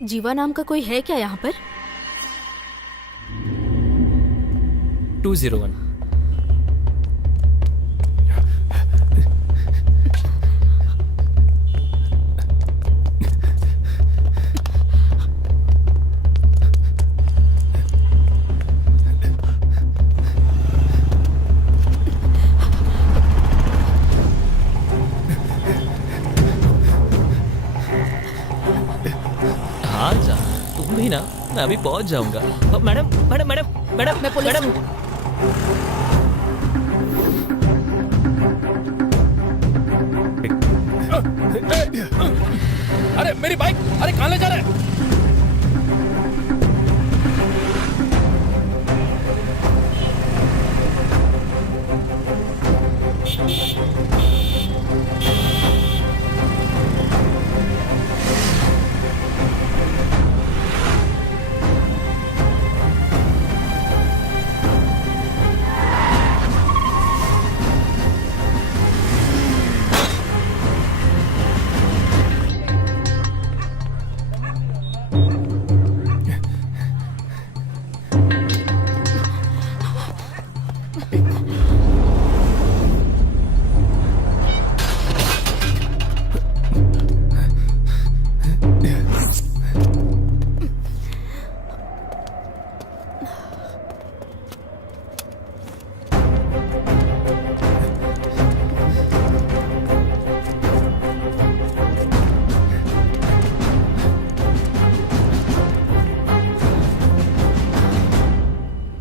जीवा नाम का कोई है क्या यहाँ पर? 201। हाँ जा, तुम भी ना, मैं अभी पहुंच जाऊंगा। मैडम मैडम मैडम मैडम मैं पुलिस मैडम। अरे मेरी बाइक, अरे कहाँ ले जा रहे हैं?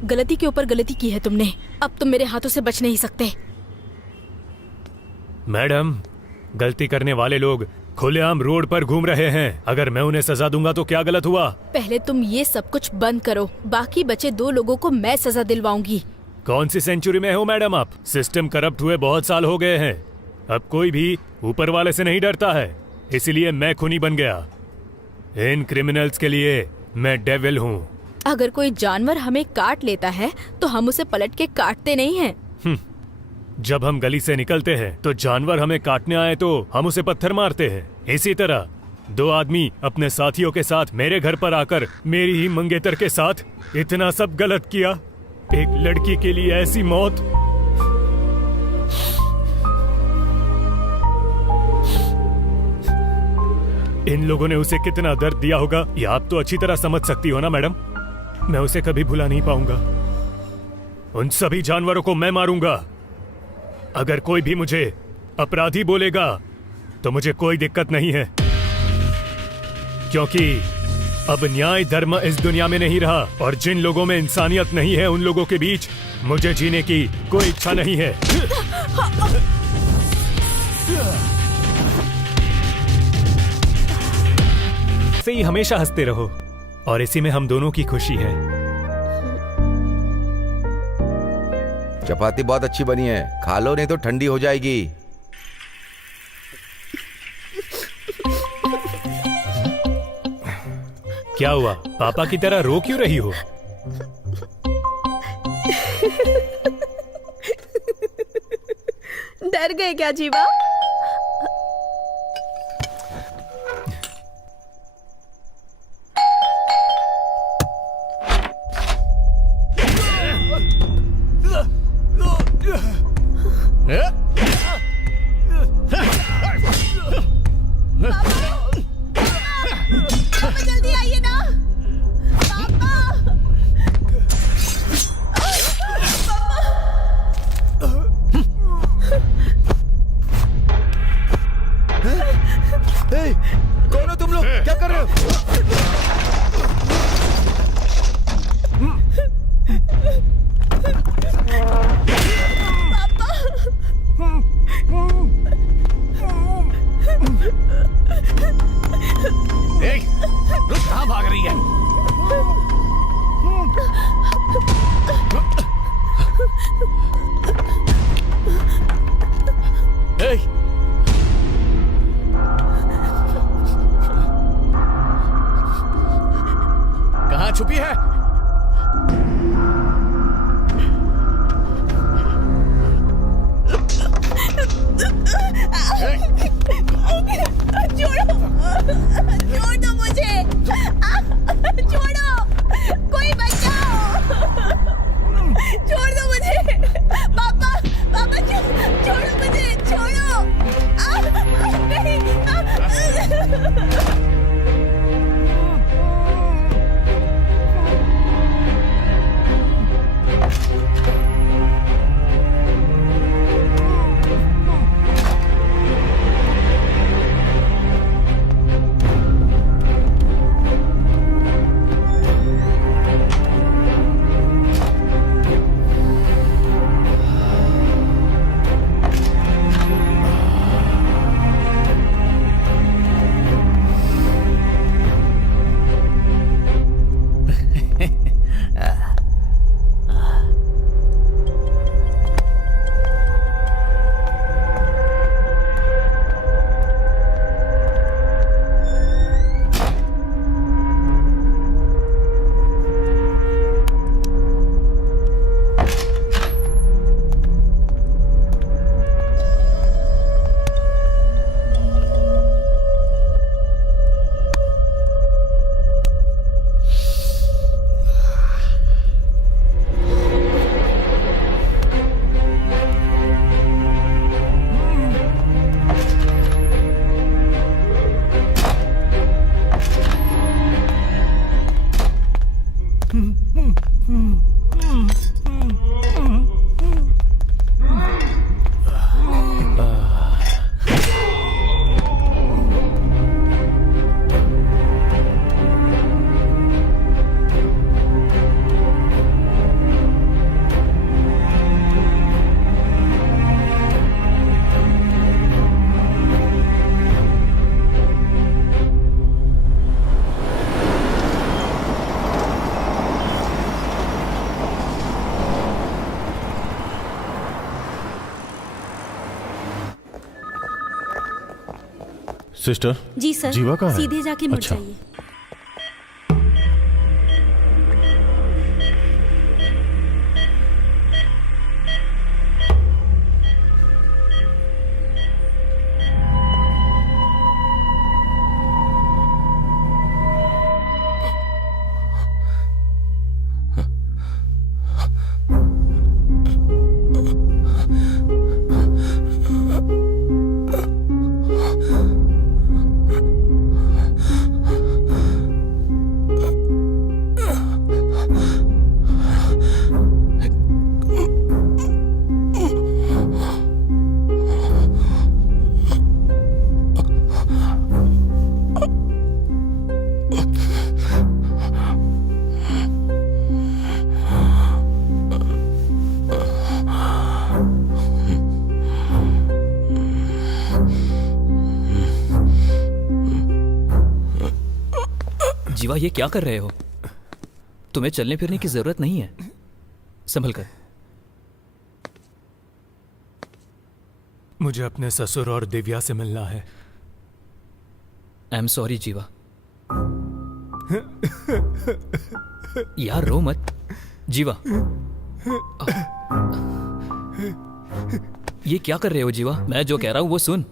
गलती के ऊपर गलती की है तुमने, अब तुम मेरे हाथों से बच नहीं सकते। मैडम, गलती करने वाले लोग खुलेआम रोड पर घूम रहे हैं। अगर मैं उन्हें सजा दूंगा तो क्या गलत हुआ? पहले तुम ये सब कुछ बंद करो, बाकी बचे 2 लोगों को मैं सजा दिलवाऊंगी। कौन सी सेंचुरी में हो मैडम आप? सिस्टम करप्ट हुए बहुत साल हो गए हैं। अब कोई भी ऊपर वाले से नहीं डरता है, इसलिए मैं खूनी बन गया। इन क्रिमिनल्स के लिए मैं डेविल हूँ। अगर कोई जानवर हमें काट लेता है तो हम उसे पलट के काटते नहीं हैं। जब हम गली से निकलते हैं तो जानवर हमें काटने आए तो हम उसे पत्थर मारते हैं। इसी तरह 2 आदमी अपने साथियों के साथ मेरे घर पर आकर मेरी ही मंगेतर के साथ इतना सब गलत किया। एक लड़की के लिए ऐसी मौत। इन लोगों ने उसे कितना दर्द दिया होगा ये आप तो अच्छी तरह समझ सकती हो ना मैडम। मैं उसे कभी भुला नहीं पाऊंगा। उन सभी जानवरों को मैं मारूंगा। अगर कोई भी मुझे अपराधी बोलेगा तो मुझे कोई दिक्कत नहीं है, क्योंकि अब न्याय धर्म इस दुनिया में नहीं रहा और जिन लोगों में इंसानियत नहीं है उन लोगों के बीच मुझे जीने की कोई इच्छा नहीं है। से ही हमेशा हंसते रहो और इसी में हम दोनों की खुशी है। चपाती बहुत अच्छी बनी है, खा लो नहीं तो ठंडी हो जाएगी। क्या हुआ? पापा की तरह रो क्यों रही हो? डर गए क्या जीवा? जल्दी आइए ना पापा। कौन हो तुम लोग? क्या कर रहे हो? रुक, कहाँ भाग रही है? कहाँ छुपी है? छोड़ दो मुझे। सिस्टर जी सर, जीवा कहाँ है? सीधे जाके मुड़ अच्छा। जाइए। जीवा, ये क्या कर रहे हो? तुम्हें चलने फिरने की जरूरत नहीं है, संभल कर। मुझे अपने ससुर और दिव्या से मिलना है। आई एम सॉरी जीवा। यार रो मत जीवा। ये क्या कर रहे हो जीवा? मैं जो कह रहा हूं वो सुन।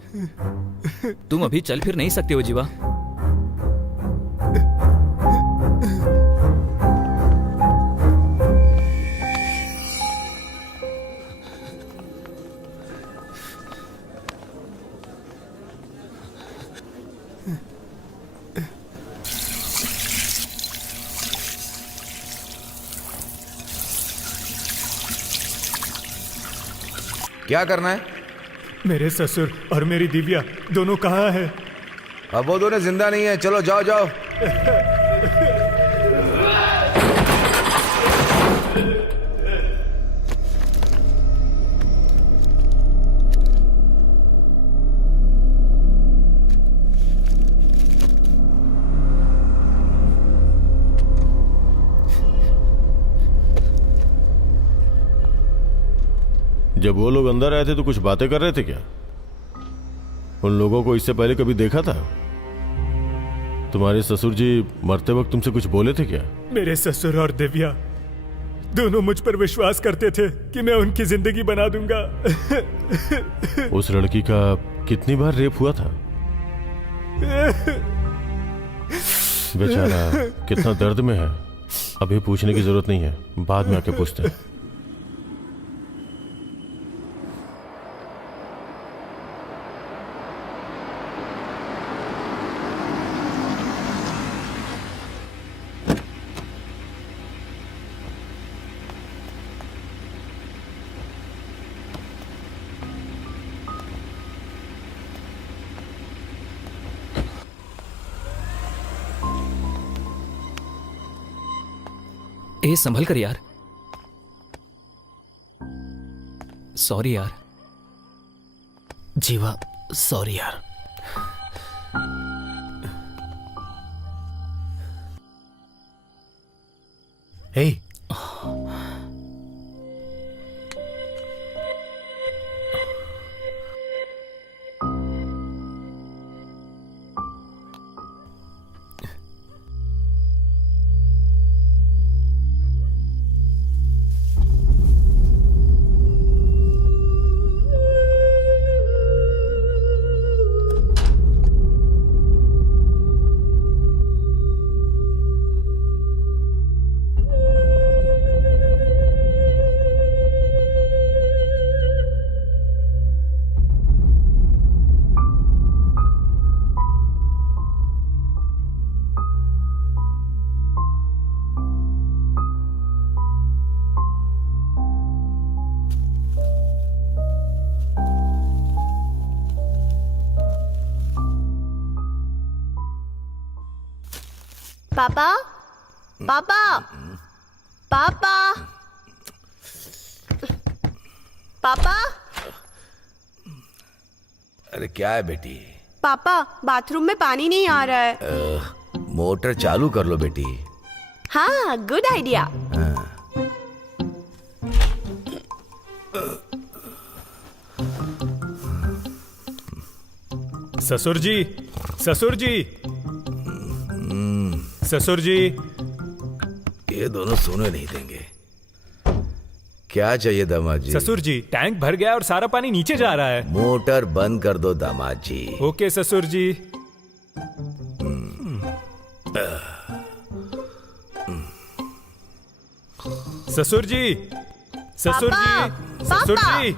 तुम अभी चल फिर नहीं सकते हो जीवा। क्या करना है? मेरे ससुर और मेरी दिव्या दोनों कहाँ हैं? अब वो दोनों जिंदा नहीं है। चलो जाओ जाओ। जब वो लोग अंदर आए थे तो कुछ बातें कर रहे थे क्या? उन लोगों को इससे पहले कभी देखा था? तुम्हारे ससुर जी मरते वक्त तुमसे कुछ बोले थे क्या? मेरे ससुर और दिव्या दोनों मुझ पर विश्वास करते थे कि मैं उनकी जिंदगी बना दूंगा। उस लड़की का कितनी बार रेप हुआ था? बेचारा कितना दर्द में है। अभी पूछने की जरूरत नहीं है, बाद में आके पूछते हैं। ए संभल कर यार। सॉरी यार। जीवा सॉरी यार। हे पापा पापा पापा पापा अरे क्या है बेटी? पापा बाथरूम में पानी नहीं आ रहा है। मोटर चालू कर लो बेटी। हाँ गुड आइडिया। ससुर जी, ससुर जी, ससुर जी। ये दोनों सोने नहीं देंगे। क्या चाहिए दामाद जी? ससुर जी, टैंक भर गया और सारा पानी नीचे जा रहा है। मोटर बंद कर दो दामाद जी। ओके ससुर जी। ससुर जी, ससुर जी, ससुर जी।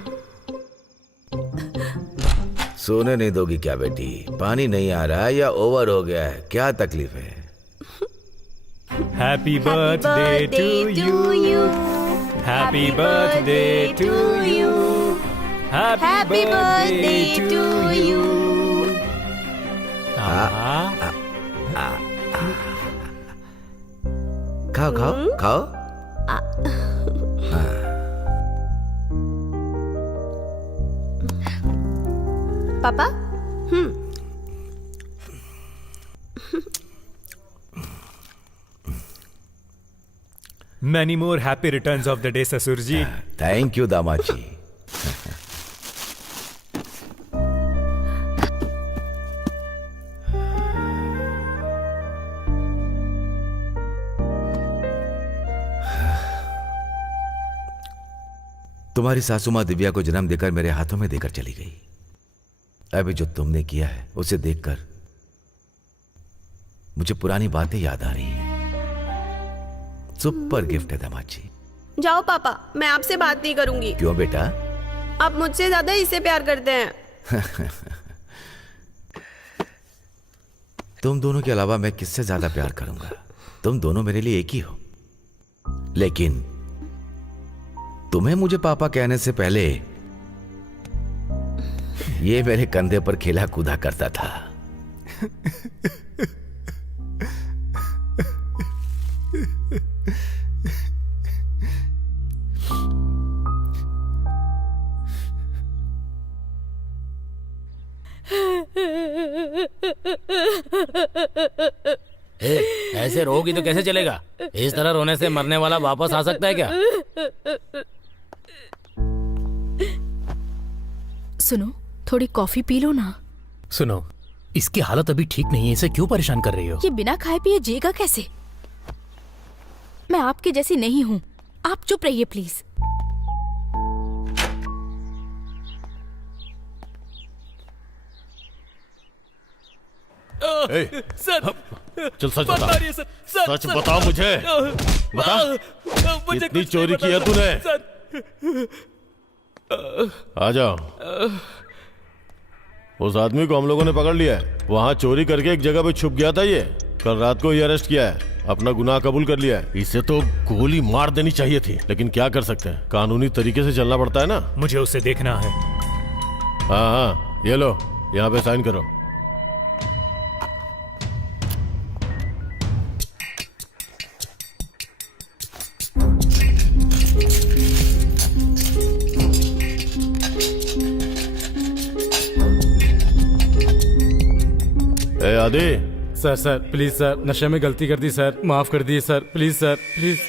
सोने नहीं दोगी क्या बेटी? पानी नहीं आ रहा है या ओवर हो गया है? क्या तकलीफ है? Happy birthday to you, happy birthday to you, happy birthday to you. खाओ खाओ खाओ। पापा Many more happy returns of the day, ससुर जी। थैंक यू दामाद जी। तुम्हारी सासू माँ दिव्या को जन्म देकर मेरे हाथों में देकर चली गई। अभी जो तुमने किया है उसे देखकर मुझे पुरानी बातें याद आ रही हैं। सुपर गिफ्ट है दामाद जी। जाओ पापा, मैं आपसे बात नहीं करूंगी। क्यों बेटा? आप मुझसे ज्यादा इसे प्यार करते हैं। तुम दोनों के अलावा मैं किससे ज्यादा प्यार करूंगा? तुम दोनों मेरे लिए एक ही हो। लेकिन तुम्हें मुझे पापा कहने से पहले ये मेरे कंधे पर खेला कूदा करता था। ऐसे रोगी तो कैसे चलेगा? इस तरह रोने से मरने वाला वापस आ सकता है क्या? सुनो, थोड़ी कॉफी पी लो ना। सुनो, इसकी हालत अभी ठीक नहीं है, इसे क्यों परेशान कर रही हो? ये बिना खाए पिए जिएगा कैसे? मैं आपके जैसी नहीं हूँ। आप चुप रहिए प्लीज। सर, चल सच बता। सच बता मुझे। बता, कितनी चोरी की है तूने? आ जाओ। उस आदमी को हम लोगों ने पकड़ लिया है। वहां चोरी करके एक जगह पे छुप गया था। ये कल रात को ही अरेस्ट किया है। अपना गुनाह कबूल कर लिया है। इसे तो गोली मार देनी चाहिए थी, लेकिन क्या कर सकते हैं, कानूनी तरीके से चलना पड़ता है ना। मुझे उसे देखना है। हाँ हाँ, ये लो, यहाँ पे साइन करो। दादी सर सर प्लीज सर, नशे में गलती कर दी सर, माफ कर दिए सर, प्लीज सर प्लीज।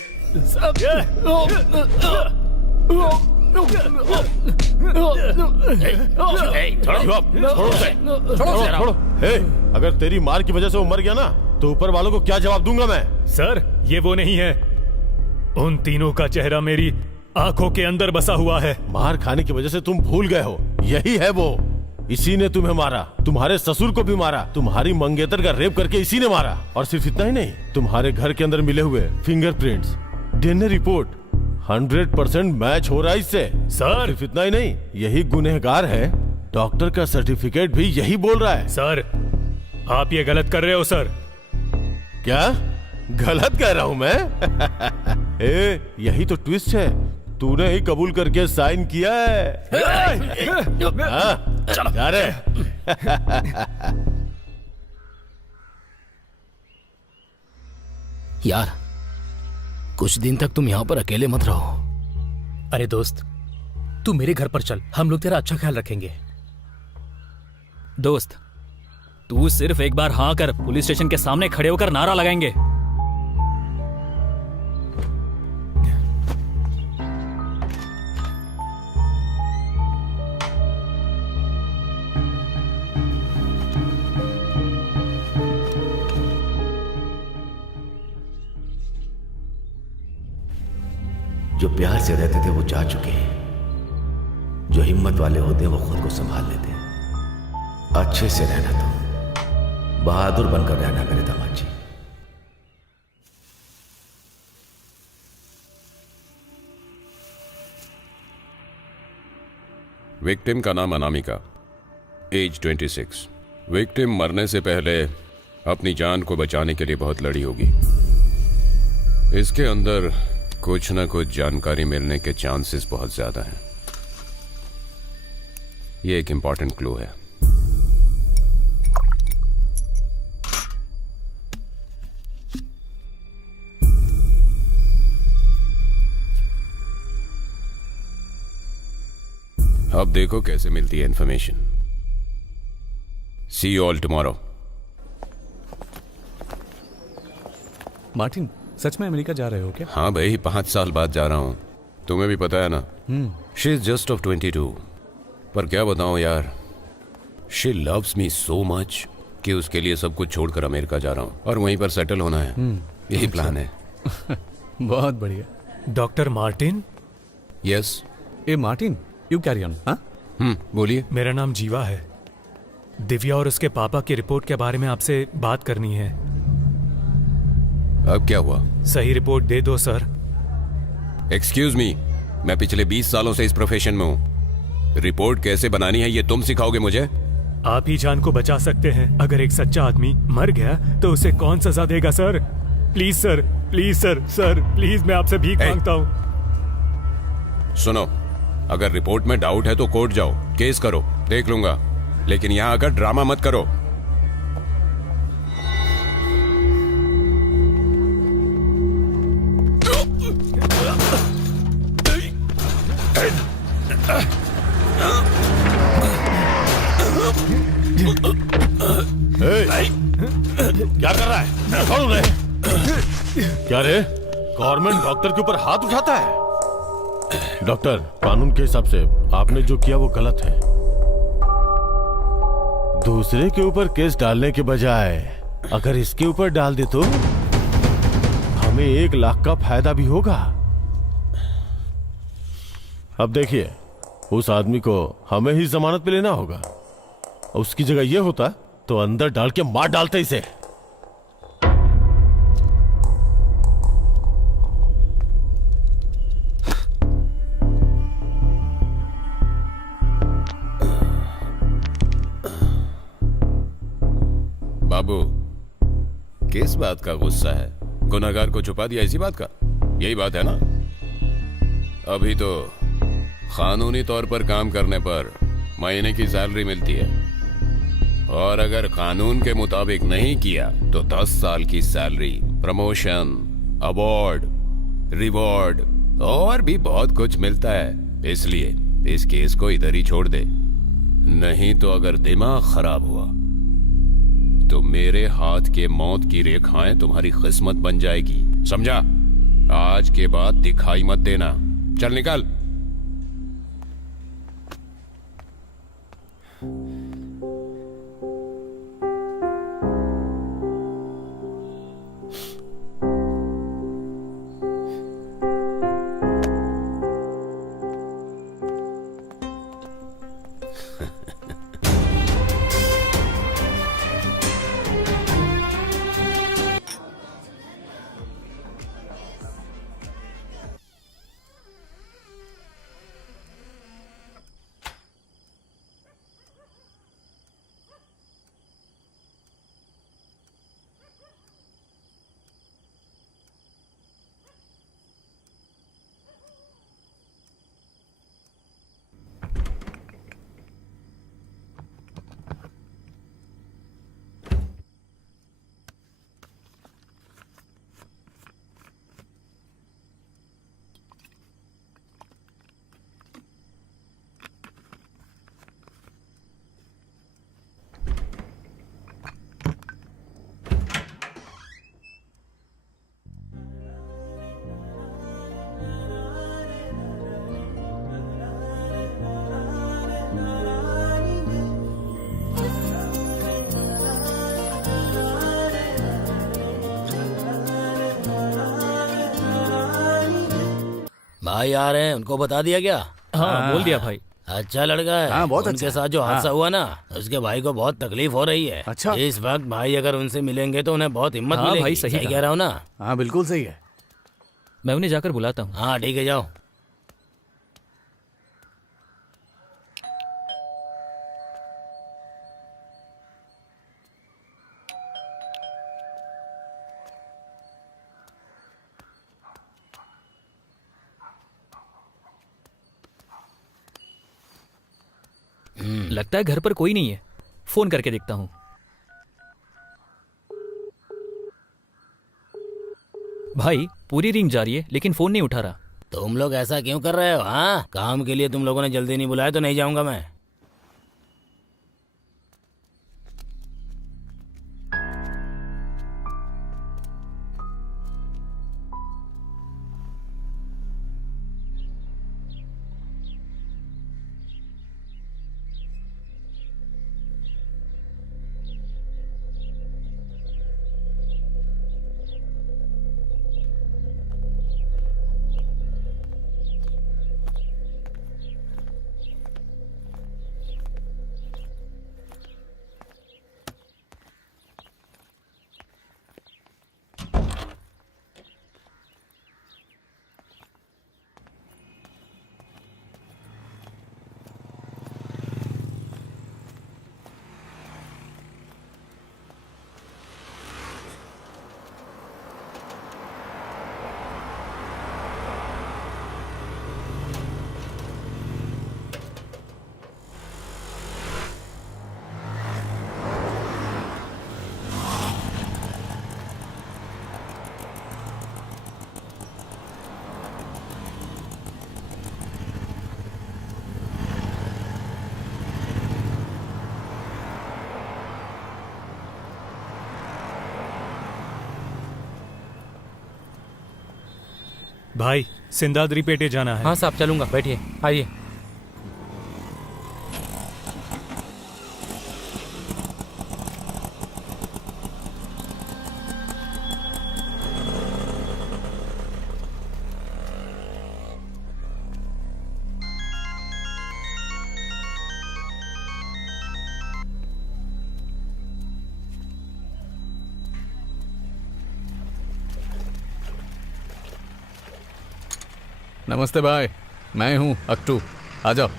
छोड़ो। हे, अगर तेरी मार की वजह से वो मर गया ना तो ऊपर वालों को क्या जवाब दूंगा मैं? सर ये वो नहीं है। उन तीनों का चेहरा मेरी आंखों के अंदर बसा हुआ है। मार खाने की वजह से तुम भूल गए हो, यही है वो। इसी ने तुम्हें मारा, तुम्हारे ससुर को भी मारा, तुम्हारी मंगेतर का रेप करके इसी ने मारा। और सिर्फ इतना ही नहीं, तुम्हारे घर के अंदर मिले हुए फिंगरप्रिंट्स, डीएनए रिपोर्ट 100% मैच हो रहा है इससे। सर सिर्फ इतना ही नहीं, यही गुनहगार है, डॉक्टर का सर्टिफिकेट भी यही बोल रहा है। सर आप ये गलत कर रहे हो सर। क्या गलत कह रहा हूं मैं? ए, यही तो ट्विस्ट है, तूने ही कबूल करके साइन किया है। हाँ, जा रे। यार कुछ दिन तक तुम यहाँ पर अकेले मत रहो। अरे दोस्त, तू मेरे घर पर चल, हम लोग तेरा अच्छा ख्याल रखेंगे। दोस्त तू सिर्फ एक बार हाँ कर, पुलिस स्टेशन के सामने खड़े होकर नारा लगाएंगे। जो प्यार से रहते थे वो जा चुके हैं, जो हिम्मत वाले होते हैं वो खुद को संभाल लेते हैं। अच्छे से रहना, तुम बहादुर बनकर रहना मेरे दामाद जी। विक्टिम का नाम अनामिका, एज 26। विक्टिम मरने से पहले अपनी जान को बचाने के लिए बहुत लड़ी होगी। इसके अंदर कुछ ना कुछ जानकारी मिलने के चांसेस बहुत ज्यादा हैं। ये एक इंपॉर्टेंट क्लू है। अब देखो कैसे मिलती है information. See you all tomorrow. Martin, सच में अमेरिका जा रहे हो क्या? हाँ भाई, 5 साल बाद जा रहा हूं। तुम्हें भी पता है ना, शी इज जस्ट ऑफ 22। पर क्या बताऊं यार, she loves me so much कि उसके लिए सब कुछ छोड़कर अमेरिका जा रहा हूं और वहीं पर सेटल होना है। यही प्लान है। बहुत बढ़िया। Doctor Martin. Yes. A Martin, you carry on. हाँ, बोलिए। मेरा नाम जीवा है। दिव्या और उसके पापा की रिपोर्ट के बारे में आपसे बात करनी है। अब क्या हुआ? सही रिपोर्ट दे दो सर। एक्सक्यूज मी, मैं पिछले 20 सालों से इस प्रोफेशन में हूं। रिपोर्ट कैसे बनानी है ये तुम सिखाओगे मुझे? आप ही जान को बचा सकते हैं। अगर एक सच्चा आदमी मर गया तो उसे कौन सजा देगा sir? Please sir, please sir, sir please, मैं आपसे भीख मांगता हूं। सुनो, अगर रिपोर्ट में डाउट है तो कोर्ट जाओ, केस करो, देख लूंगा, लेकिन यहां आकर ड्रामा मत करो। क्या कर रहा है? छोड़ उन्हें। क्या रे, गवर्नमेंट डॉक्टर के ऊपर हाथ उठाता है? डॉक्टर, कानून के हिसाब से आपने जो किया वो गलत है। दूसरे के ऊपर केस डालने के बजाय अगर इसके ऊपर डाल दे तो हमें 1 लाख का फायदा भी होगा। अब देखिए, उस आदमी को हमें ही जमानत पे लेना होगा। उसकी जगह ये होता तो अंदर डाल के मार डालते इसे। बाबू, किस बात का गुस्सा है? गुनहगार को छुपा दिया इसी बात का? यही बात है ना? अभी तो कानूनी तौर पर काम करने पर महीने की सैलरी मिलती है, और अगर कानून के मुताबिक नहीं किया तो 10 साल की सैलरी, प्रमोशन, अवार्ड, रिवॉर्ड और भी बहुत कुछ मिलता है। इसलिए इस केस को इधर ही छोड़ दे, नहीं तो अगर दिमाग खराब हुआ तो मेरे हाथ के मौत की रेखाएं तुम्हारी किस्मत बन जाएगी, समझा? आज के बाद दिखाई मत देना। चल निकल। भाई आ रहे हैं, उनको बता दिया क्या? हाँ बोल दिया भाई। अच्छा लड़का है। हाँ, बहुत उनके अच्छा। साथ जो हादसा हुआ ना, उसके भाई को बहुत तकलीफ हो रही है। अच्छा। इस वक्त भाई अगर उनसे मिलेंगे तो उन्हें बहुत हिम्मत हाँ मिलेगी। भाई, सही कहा। कह रहा हूँ ना? हाँ बिल्कुल सही है। मैं उन्हें जाकर बुलाता हूँ। हाँ ठीक है, जाओ। लगता है घर पर कोई नहीं है, फोन करके देखता हूँ। भाई पूरी रिंग जा रही है लेकिन फोन नहीं उठा रहा। तुम लोग ऐसा क्यों कर रहे हो? हाँ, काम के लिए तुम लोगों ने जल्दी नहीं बुलाया तो नहीं जाऊंगा मैं। भाई सिंदादरी पेटे जाना है। हाँ साहब, चलूंगा, बैठिए, आइए। नमस्ते भाई, मैं हूँ अक्टू, आ जाओ।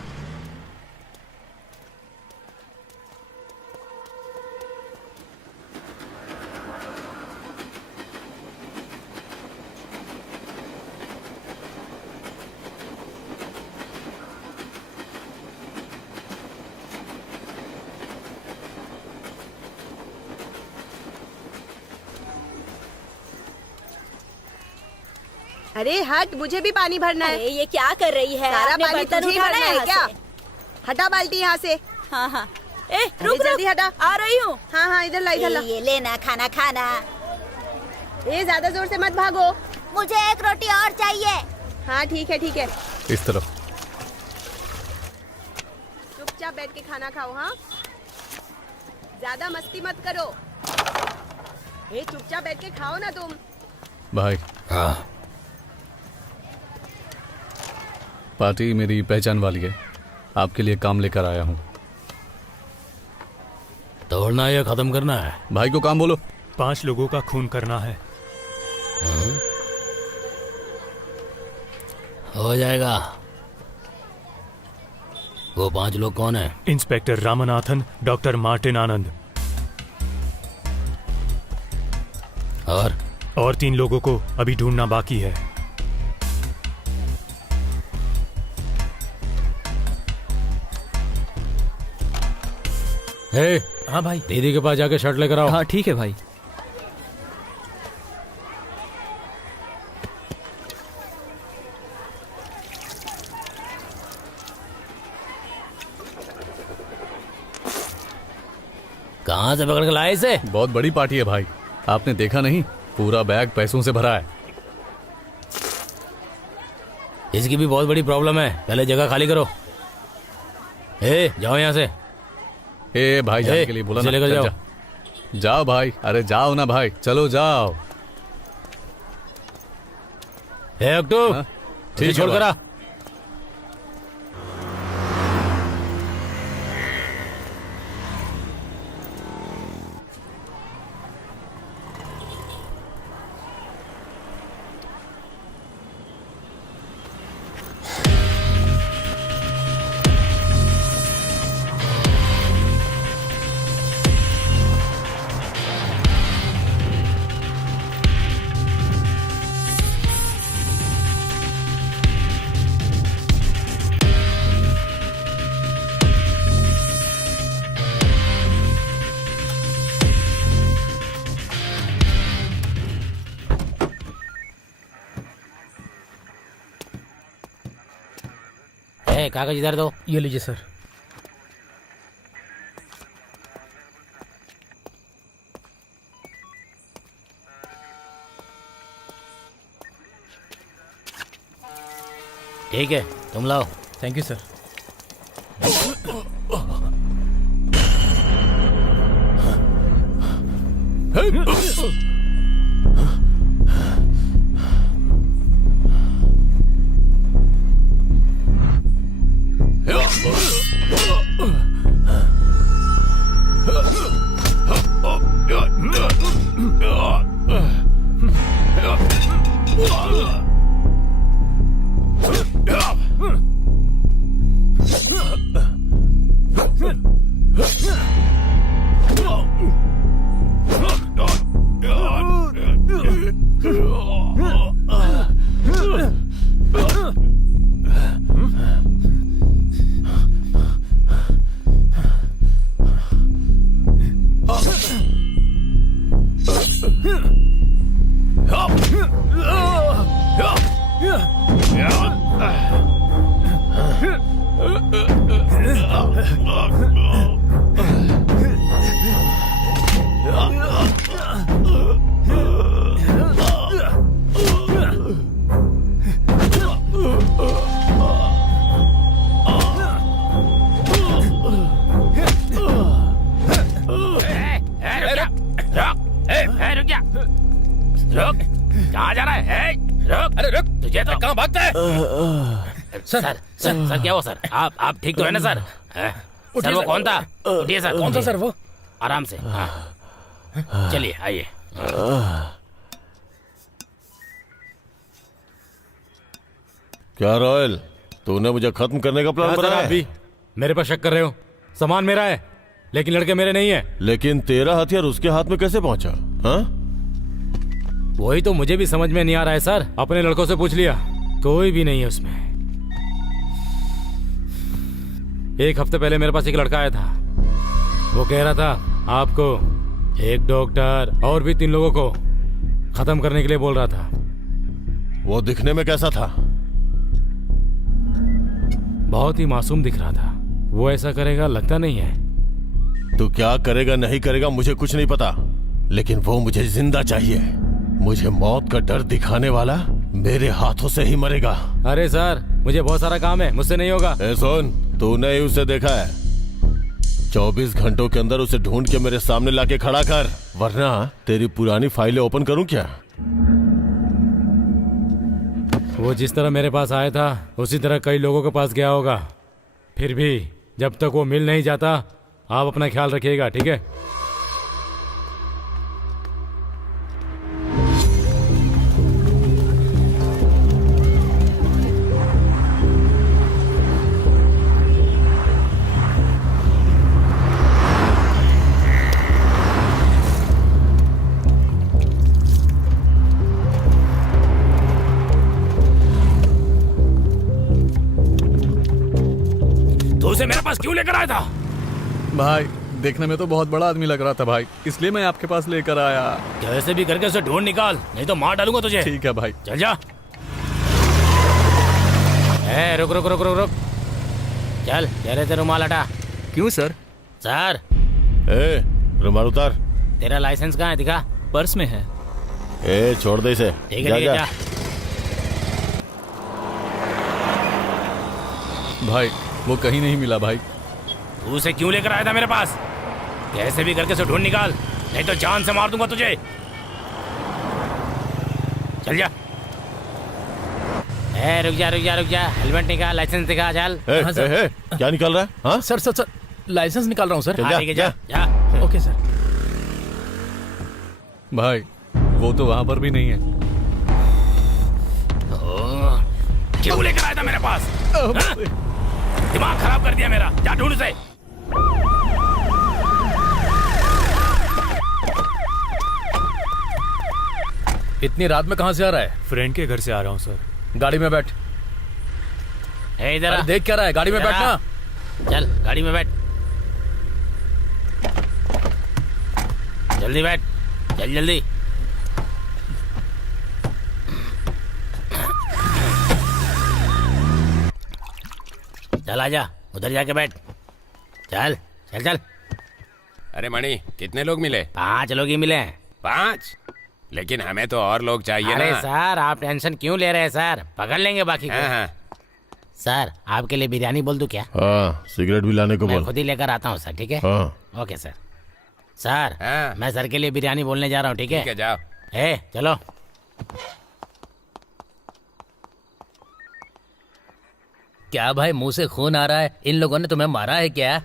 अरे हट, मुझे भी पानी भरना है। अरे ये क्या कर रही है? सारा आपने पानी बर्तन तुझे ही उठाना भरना है यहाँ क्या? से? हटा बाल्टी यहाँ से। हाँ हाँ, रुक जल्दी हटा। आ रही हूँ। हाँ हाँ इधर ला इधर ला। ये लेना खाना खाना। ए ज्यादा जोर से मत भागो। मुझे एक रोटी और चाहिए। हाँ ठीक है ठीक है। इस तरफ। चुपचाप बैठ के खाना खाओ। हाँ ज्यादा मस्ती मत करो। ए चुपचाप बैठ के खाओ ना तुम। भाई हाँ पार्टी मेरी पहचान वाली है, आपके लिए काम लेकर आया हूँ। तोड़ना या खत्म करना है? भाई को काम बोलो। 5 लोगों का खून करना है। हो जाएगा। वो 5 लोग कौन है? इंस्पेक्टर रामनाथन, डॉक्टर मार्टिन आनंद और 3 लोगों को अभी ढूंढना बाकी है। हे, हाँ भाई। दीदी के पास जाके शर्ट लेकर आओ। हाँ ठीक है भाई। कहाँ से पकड़ के लाए इसे? बहुत बड़ी पार्टी है भाई, आपने देखा नहीं? पूरा बैग पैसों से भरा है। इसकी भी बहुत बड़ी प्रॉब्लम है, पहले जगह खाली करो। ए जाओ यहाँ से। ए भाई जाने के लिए बोला ना। लेकर चल, जाओ। जाओ भाई, अरे जाओ ना भाई, चलो जाओ। हे अक्टू, हाँ? ठीक छोड़ कर आ। कागज इधर दो। ये लीजिए सर। ठीक है तुम लाओ। Thank you sir. कहाँ जा रहा है? रुक, अरे रुक, तुझे तो कहाँ भागता है? सर क्या हुआ सर? आप ठीक तो है ना सर? सर वो कौन था? उठिए सर। कौन सा सर वो? आराम से। हाँ चलिए आइए। क्या रॉयल, तूने मुझे खत्म करने का प्लान बनाया है? मेरे पर शक कर रहे हो? सामान मेरा है लेकिन लड़के मेरे नहीं है। लेकिन तेरा हथियार उसके हाथ में कैसे पहुंचा? हाँ? वही तो मुझे भी समझ में नहीं आ रहा है सर। अपने लड़कों से पूछ लिया, कोई भी नहीं है उसमें। एक हफ्ते पहले मेरे पास एक लड़का आया था। वो कह रहा था आपको, एक डॉक्टर और भी 3 लोगों को खत्म करने के लिए बोल रहा था। वो दिखने में कैसा था? बहुत ही मासूम दिख रहा था। वो ऐसा करेगा लगता नहीं है। तू क्या करेगा नहीं करेगा मुझे कुछ नहीं पता, लेकिन वो मुझे जिंदा चाहिए। मुझे मौत का डर दिखाने वाला मेरे हाथों से ही मरेगा। अरे सर, मुझे बहुत सारा काम है, मुझसे नहीं होगा। ए सुन, तूने ही उसे देखा है, 24 घंटों के अंदर उसे ढूंढ के मेरे सामने लाके खड़ा कर, वरना तेरी पुरानी फाइलें ओपन करूं क्या? वो जिस तरह मेरे पास आया था उसी तरह कई लोगों के पास गया होगा। फिर भी जब तक वो मिल नहीं जाता, आप अपना ख्याल रखिएगा, ठीक है? तो उसे मेरे पास क्यों लेकर आया था? भाई देखने में तो बहुत बड़ा आदमी लग रहा था भाई, इसलिए मैं आपके पास लेकर आया। कैसे भी करके उसे ढूंढ निकाल, नहीं तो मार डालूंगा तुझे। ठीक है भाई। चल जा। रुक रुक रुक रुक रुक, चल चेहरे से रुमाल हटा। क्यों सर? सर, ए रुमाल उतार। तेरा लाइसेंस कहाँ है, दिखा। पर्स में है। ए छोड़ दे इसे। ठीक है ठीक है, जा। भाई वो कहीं नहीं मिला भाई। तू उसे क्यों लेकर आया था मेरे पास? कैसे भी करके उसे ढूंढ निकाल, नहीं तो जान से मार दूंगा तुझे। चल जा। रुक जा रुक जा रुक जा, हेलमेट निकाल, लाइसेंस दिखा, चल। क्या निकाल रहा है? हाँ सर सर सर, लाइसेंस निकाल रहा हूँ सर। हाँ, ठीक है, जा जा। Okay sir. भाई वो तो वहां पर भी नहीं है। क्यों लेकर आया था मेरे पास? हाँ? दिमाग खराब कर दिया मेरा, जा ढूंढ उसे। इतनी रात में कहाँ से आ रहा है? फ्रेंड के घर से आ रहा हूँ सर। गाड़ी में बैठ। इधर अरे आ। देख क्या रहा है, गाड़ी में इधर आ। बैठना। चल गाड़ी में बैठ, जल्दी बैठ, चल जल्दी। चल आजा, उधर जाके बैठ। चल चल चल। अरे मणि, कितने लोग मिले? 5 लोग ही मिले। 5? लेकिन हमें तो और लोग चाहिए अरे ना। सर, आप टेंशन क्यों ले रहे हैं सर, पकड़ लेंगे बाकी को। हाँ हाँ। सर, आपके लिए बिरयानी बोल दूं क्या? हाँ, सिगरेट भी लाने को मैं बोल। खुद ही लेकर आता हूँ सर, ठीक है? हाँ ओके सर। सर, हाँ। मैं सर के लिए बिरयानी बोलने जा रहा हूँ, ठीक है? ठीक है, जाओ। चलो। क्या भाई, मुंह से खून आ रहा है? इन लोगों ने तुम्हें मारा है क्या?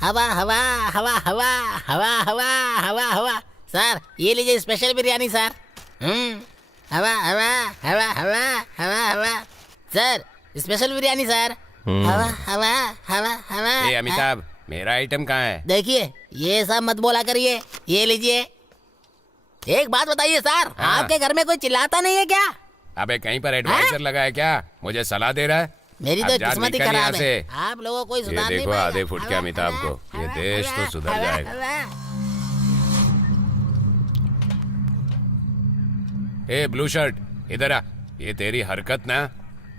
हवा हवा हवा हवा हवा हवा हवा हवा। सर, ये लीजिए स्पेशल बिरयानी सर। हवा हवा हवा हवा हवा हवा। Sir, special biryani sir. हवा हवा हवा हवा। ए अमिताभ, मेरा आइटम कहाँ है? देखिए, ये सब मत बोला करिए, ये लीजिए। एक बात बताइए सर, हाँ। आपके घर में कोई चिल्लाता नहीं है क्या? अबे कहीं पर एडवाइजर लगा है क्या? मुझे सलाह दे रहा है? मेरी अब तो जा, किस्मत ही निकल यहाँ खराब है। से। आप लोगों को ये सुधार नहीं देखो पाएगा। आधे फुट के अमिताभ को, ये देश तो सुधर जाएगा। ए ब्लू शर्ट, इधर आ। ये तेरी हरकत ना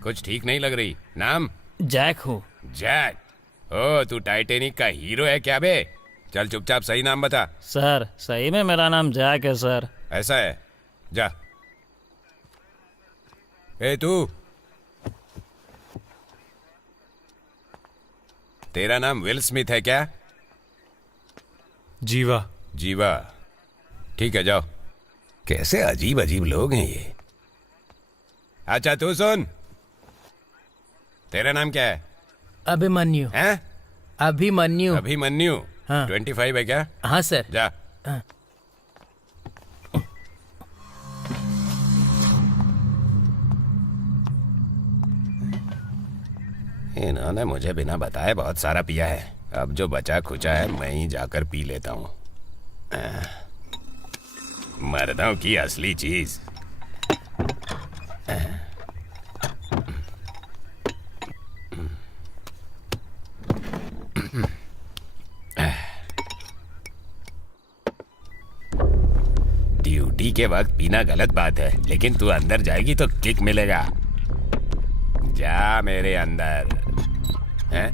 कुछ ठीक नहीं लग रही। नाम? जैक हूँ। जैक? ओ, तू टाइटेनिक का हीरो है क्या बे? चल चुपचाप सही नाम बता। सर, सही में मेरा नाम जैक है सर। ऐसा है? जा। ए तू, तेरा नाम विल स्मिथ है क्या? जीवा। जीवा, ठीक है, जाओ। कैसे अजीब अजीब लोग हैं ये। अच्छा तू सुन, तेरा नाम क्या है? अभिमन्यु। हैं? अभिमन्यु। अभिमन्यु। हाँ। 25 है क्या? हाँ सर। जा। हाँ। इन्होंने मुझे बिना बताए बहुत सारा पिया है। अब जो बचा खुचा है मैं ही जाकर पी लेता हूँ। मर्दों की असली चीज। ड्यूटी के वक्त पीना गलत बात है, लेकिन तू अंदर जाएगी तो किक मिलेगा। जा मेरे अंदर। हैं?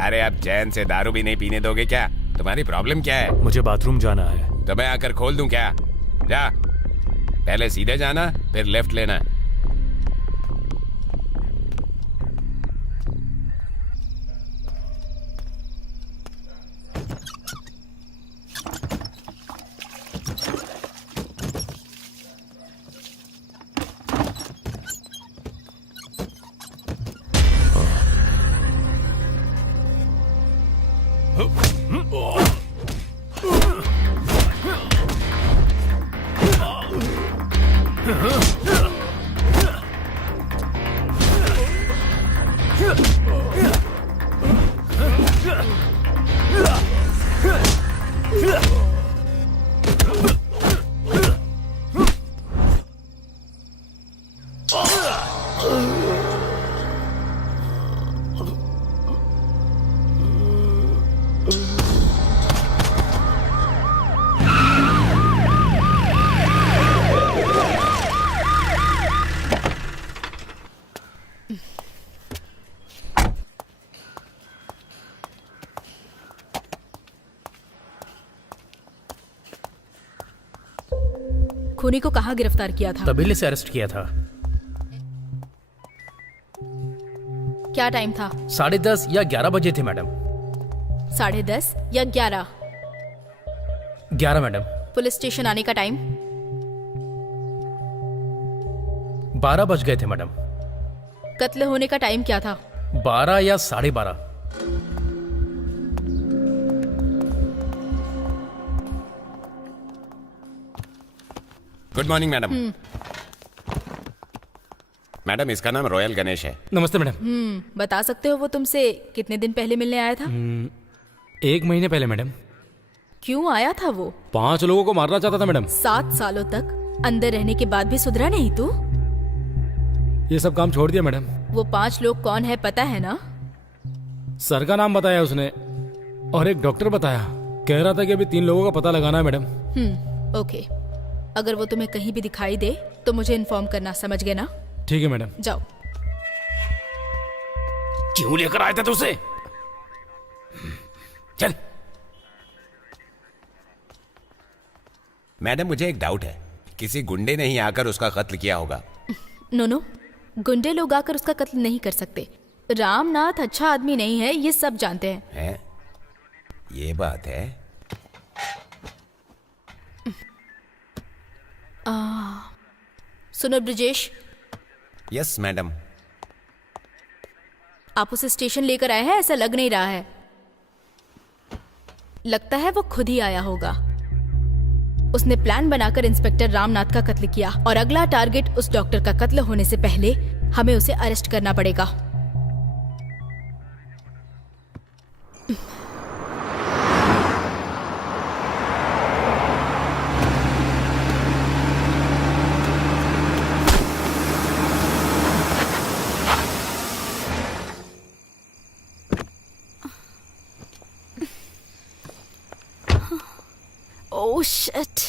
अरे आप चैन से दारू भी नहीं पीने दोगे क्या? तुम्हारी प्रॉब्लम क्या है? मुझे बाथरूम जाना है। तो मैं आकर खोल दूं क्या? जा, पहले सीधे जाना, फिर लेफ्ट लेना। खूनी को कहाँ गिरफ्तार किया था? तबीले से अरेस्ट किया था। क्या टाइम था? 10:30 या 11 बजे थे मैडम। 10:30 या 11? 11 मैडम। पुलिस स्टेशन आने का टाइम? 12 बज गए थे मैडम। कत्ल होने का टाइम क्या था? 12 या 12:30। Good morning madam. मैडम, इसका नाम रॉयल गणेश है। नमस्ते मैडम। बता सकते हो वो तुमसे कितने दिन पहले मिलने आया था? 1 महीने पहले मैडम। क्यों आया था वो? 5 लोगों को मारना चाहता था मैडम। 7 सालों तक अंदर रहने के बाद भी सुधरा नहीं तू? ये सब काम छोड़ दिया मैडम। वो 5 लोग कौन है पता है ना? सर का नाम बताया उसने और एक डॉक्टर बताया। कह रहा था कि अभी 3 लोगों का पता लगाना है मैडम। ओके, अगर वो तुम्हें कहीं भी दिखाई दे तो मुझे इन्फॉर्म करना, समझ गए ना? ठीक है मैडम। जाओ। क्यों लेकर आया था तू उसे? चल। मैडम, मुझे एक डाउट है, किसी गुंडे ने ही आकर उसका कत्ल किया होगा। नो, गुंडे लोग आकर उसका कत्ल नहीं कर सकते। रामनाथ अच्छा आदमी नहीं है, ये सब जानते हैं। ये बात है। सुनो ब्रिजेश। Yes madam. आप उसे स्टेशन लेकर आए हैं, ऐसा लग नहीं रहा है। लगता है वो खुद ही आया होगा। उसने प्लान बनाकर इंस्पेक्टर रामनाथ का कत्ल किया और अगला टारगेट उस डॉक्टर का कत्ल होने से पहले हमें उसे अरेस्ट करना पड़ेगा। Oh shit.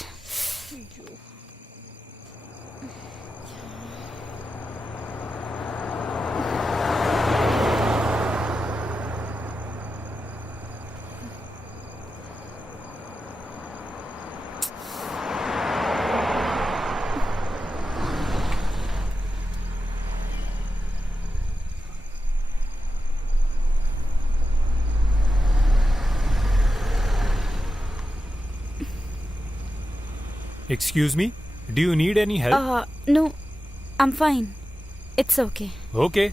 Excuse me, do you need any help? No, I'm fine. It's okay. Okay.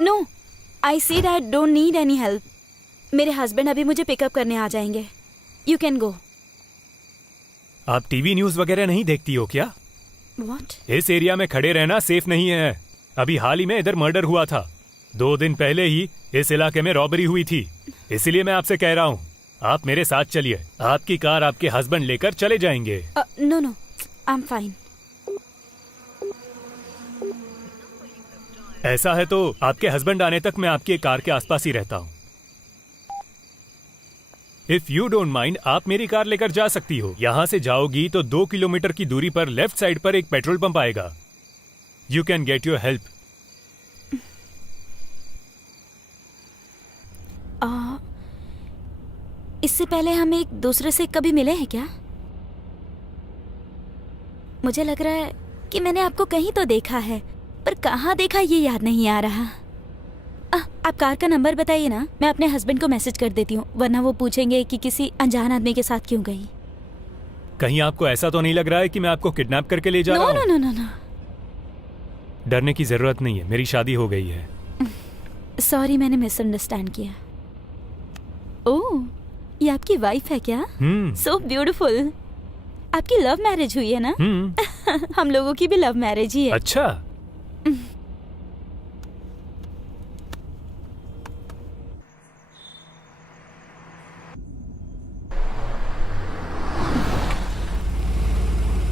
No, I said I don't need any help. मेरे हस्बैंड अभी मुझे पिकअप करने आ जाएंगे. You can go. आप टीवी न्यूज़ वगैरह नहीं देखती हो क्या? What? इस एरिया में खड़े रहना सेफ नहीं है। अभी हाल ही में इधर मर्डर हुआ था। 2 दिन पहले ही इस इलाके में रॉबरी हुई थी। इसीलिए मैं आपसे कह रहा हूँ, आप मेरे साथ चलिए। आपकी कार आपके हस्बैंड लेकर चले जाएंगे। No, I'm fine. ऐसा है तो आपके हस्बैंड आने तक मैं आपकी कार के आसपास ही रहता हूँ। इफ यू डोंट माइंड आप मेरी कार लेकर जा सकती हो। यहाँ से जाओगी तो 2 किलोमीटर की दूरी पर लेफ्ट साइड पर एक पेट्रोल पंप आएगा। You can get your help. इससे पहले हम एक दूसरे से कभी मिले हैं क्या? मुझे लग रहा है कि मैंने आपको कहीं तो देखा है, पर कहाँ देखा ये याद नहीं आ रहा। आप कार का नंबर बताइए ना, मैं अपने हस्बैंड को मैसेज कर देती हूँ, वरना वो पूछेंगे कि किसी अनजान आदमी के साथ क्यों गई। कहीं आपको ऐसा तो नहीं लग रहा है कि मैं आपको किडनैप करके ले जा रहा हूँ? नो। डरने की जरूरत नहीं है, मेरी शादी हो गई है। सॉरी, मैंने मिसअंडरस्टैंड किया। ओह, ये आपकी वाइफ है क्या? So beautiful. आपकी लव मैरिज हुई है ना? हम लोगों की भी लव मैरिज ही है। अच्छा।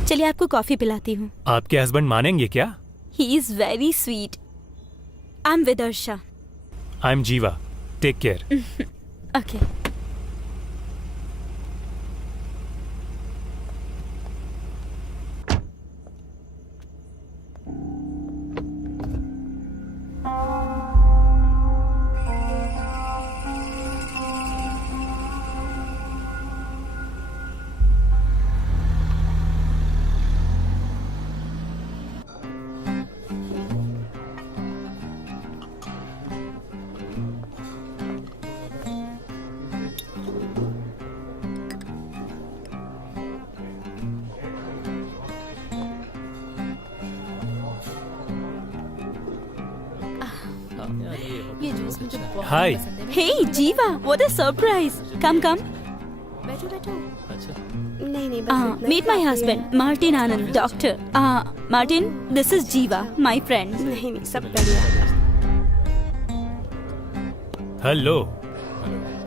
चलिए आपको कॉफी पिलाती हूँ। आपके हस्बैंड मानेंगे क्या? He is very sweet. I am Vidarsha. I am Jeeva. Take care. Okay. ये जूस मुझे बहुत Hi. पसंद है। Hey Jiva, what a surprise! Come. बैठो बैठो। नहीं बस Meet my husband, Martin Anand, doctor. Martin, this is Jiva, my friend. नहीं सब बढ़िया। Hello.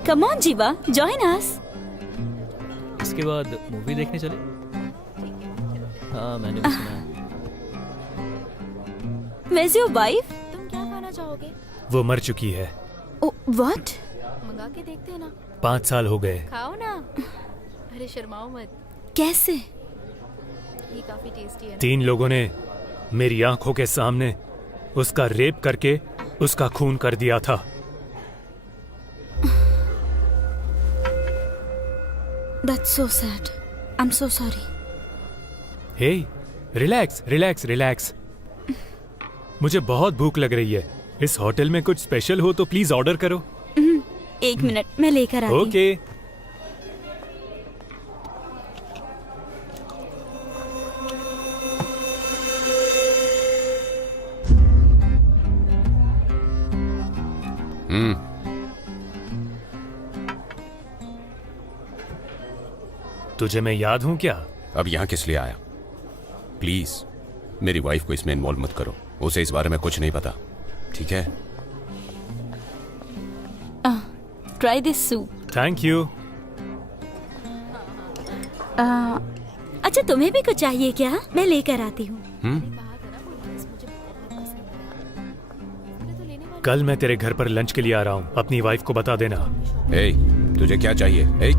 Come on Jiva, join us. इसके बाद मूवी देखने चले? हाँ, मैंने भी सुना है। Where's your wife? तुम क्या खाना चाहोगे? वो मर चुकी है। Oh, what? मंगा के देखते हैं ना। 5 साल हो गए। खाओ ना। अरे शर्माओ मत, कैसे? ये काफी टेस्टी है ना। 3 लोगों ने मेरी आंखों के सामने उसका रेप करके उसका खून कर दिया था। That's so sad. I'm so sorry. Hey, relax relax relax. मुझे बहुत भूख लग रही है। इस होटल में कुछ स्पेशल हो तो प्लीज ऑर्डर करो। 1 मिनट, मैं लेकर आती हूँ। ओके। तुझे मैं याद हूं क्या? अब यहाँ किस लिए आया? प्लीज मेरी वाइफ को इसमें इन्वॉल्व मत करो, उसे इस बारे में कुछ नहीं पता, ठीक है? Try this soup. Thank you. अच्छा, तुम्हें भी कुछ चाहिए क्या? मैं लेकर आती हूँ। कल मैं तेरे घर पर लंच के लिए आ रहा हूँ, अपनी वाइफ को बता देना। ए, तुझे क्या चाहिए? ए,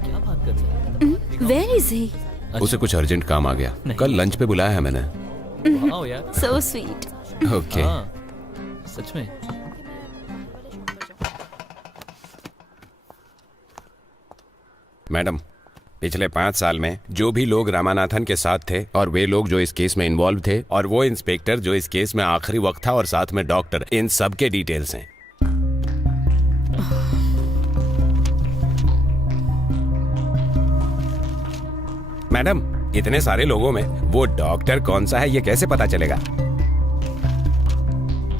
क्या बात कर रहे हो? Where is he? उसे कुछ अर्जेंट काम आ गया, कल लंच पे बुलाया है मैंने। वाओ यार। So sweet. ओके। हाँ, सच में। मैडम, पिछले 5 साल में जो भी लोग रामानाथन के साथ थे और वे लोग जो इस केस में इन्वॉल्व थे और वो इंस्पेक्टर जो इस केस में आखिरी वक्त था और साथ में डॉक्टर, इन सब के डिटेल्स हैं। मैडम, इतने सारे लोगों में वो डॉक्टर कौन सा है ये कैसे पता चलेगा?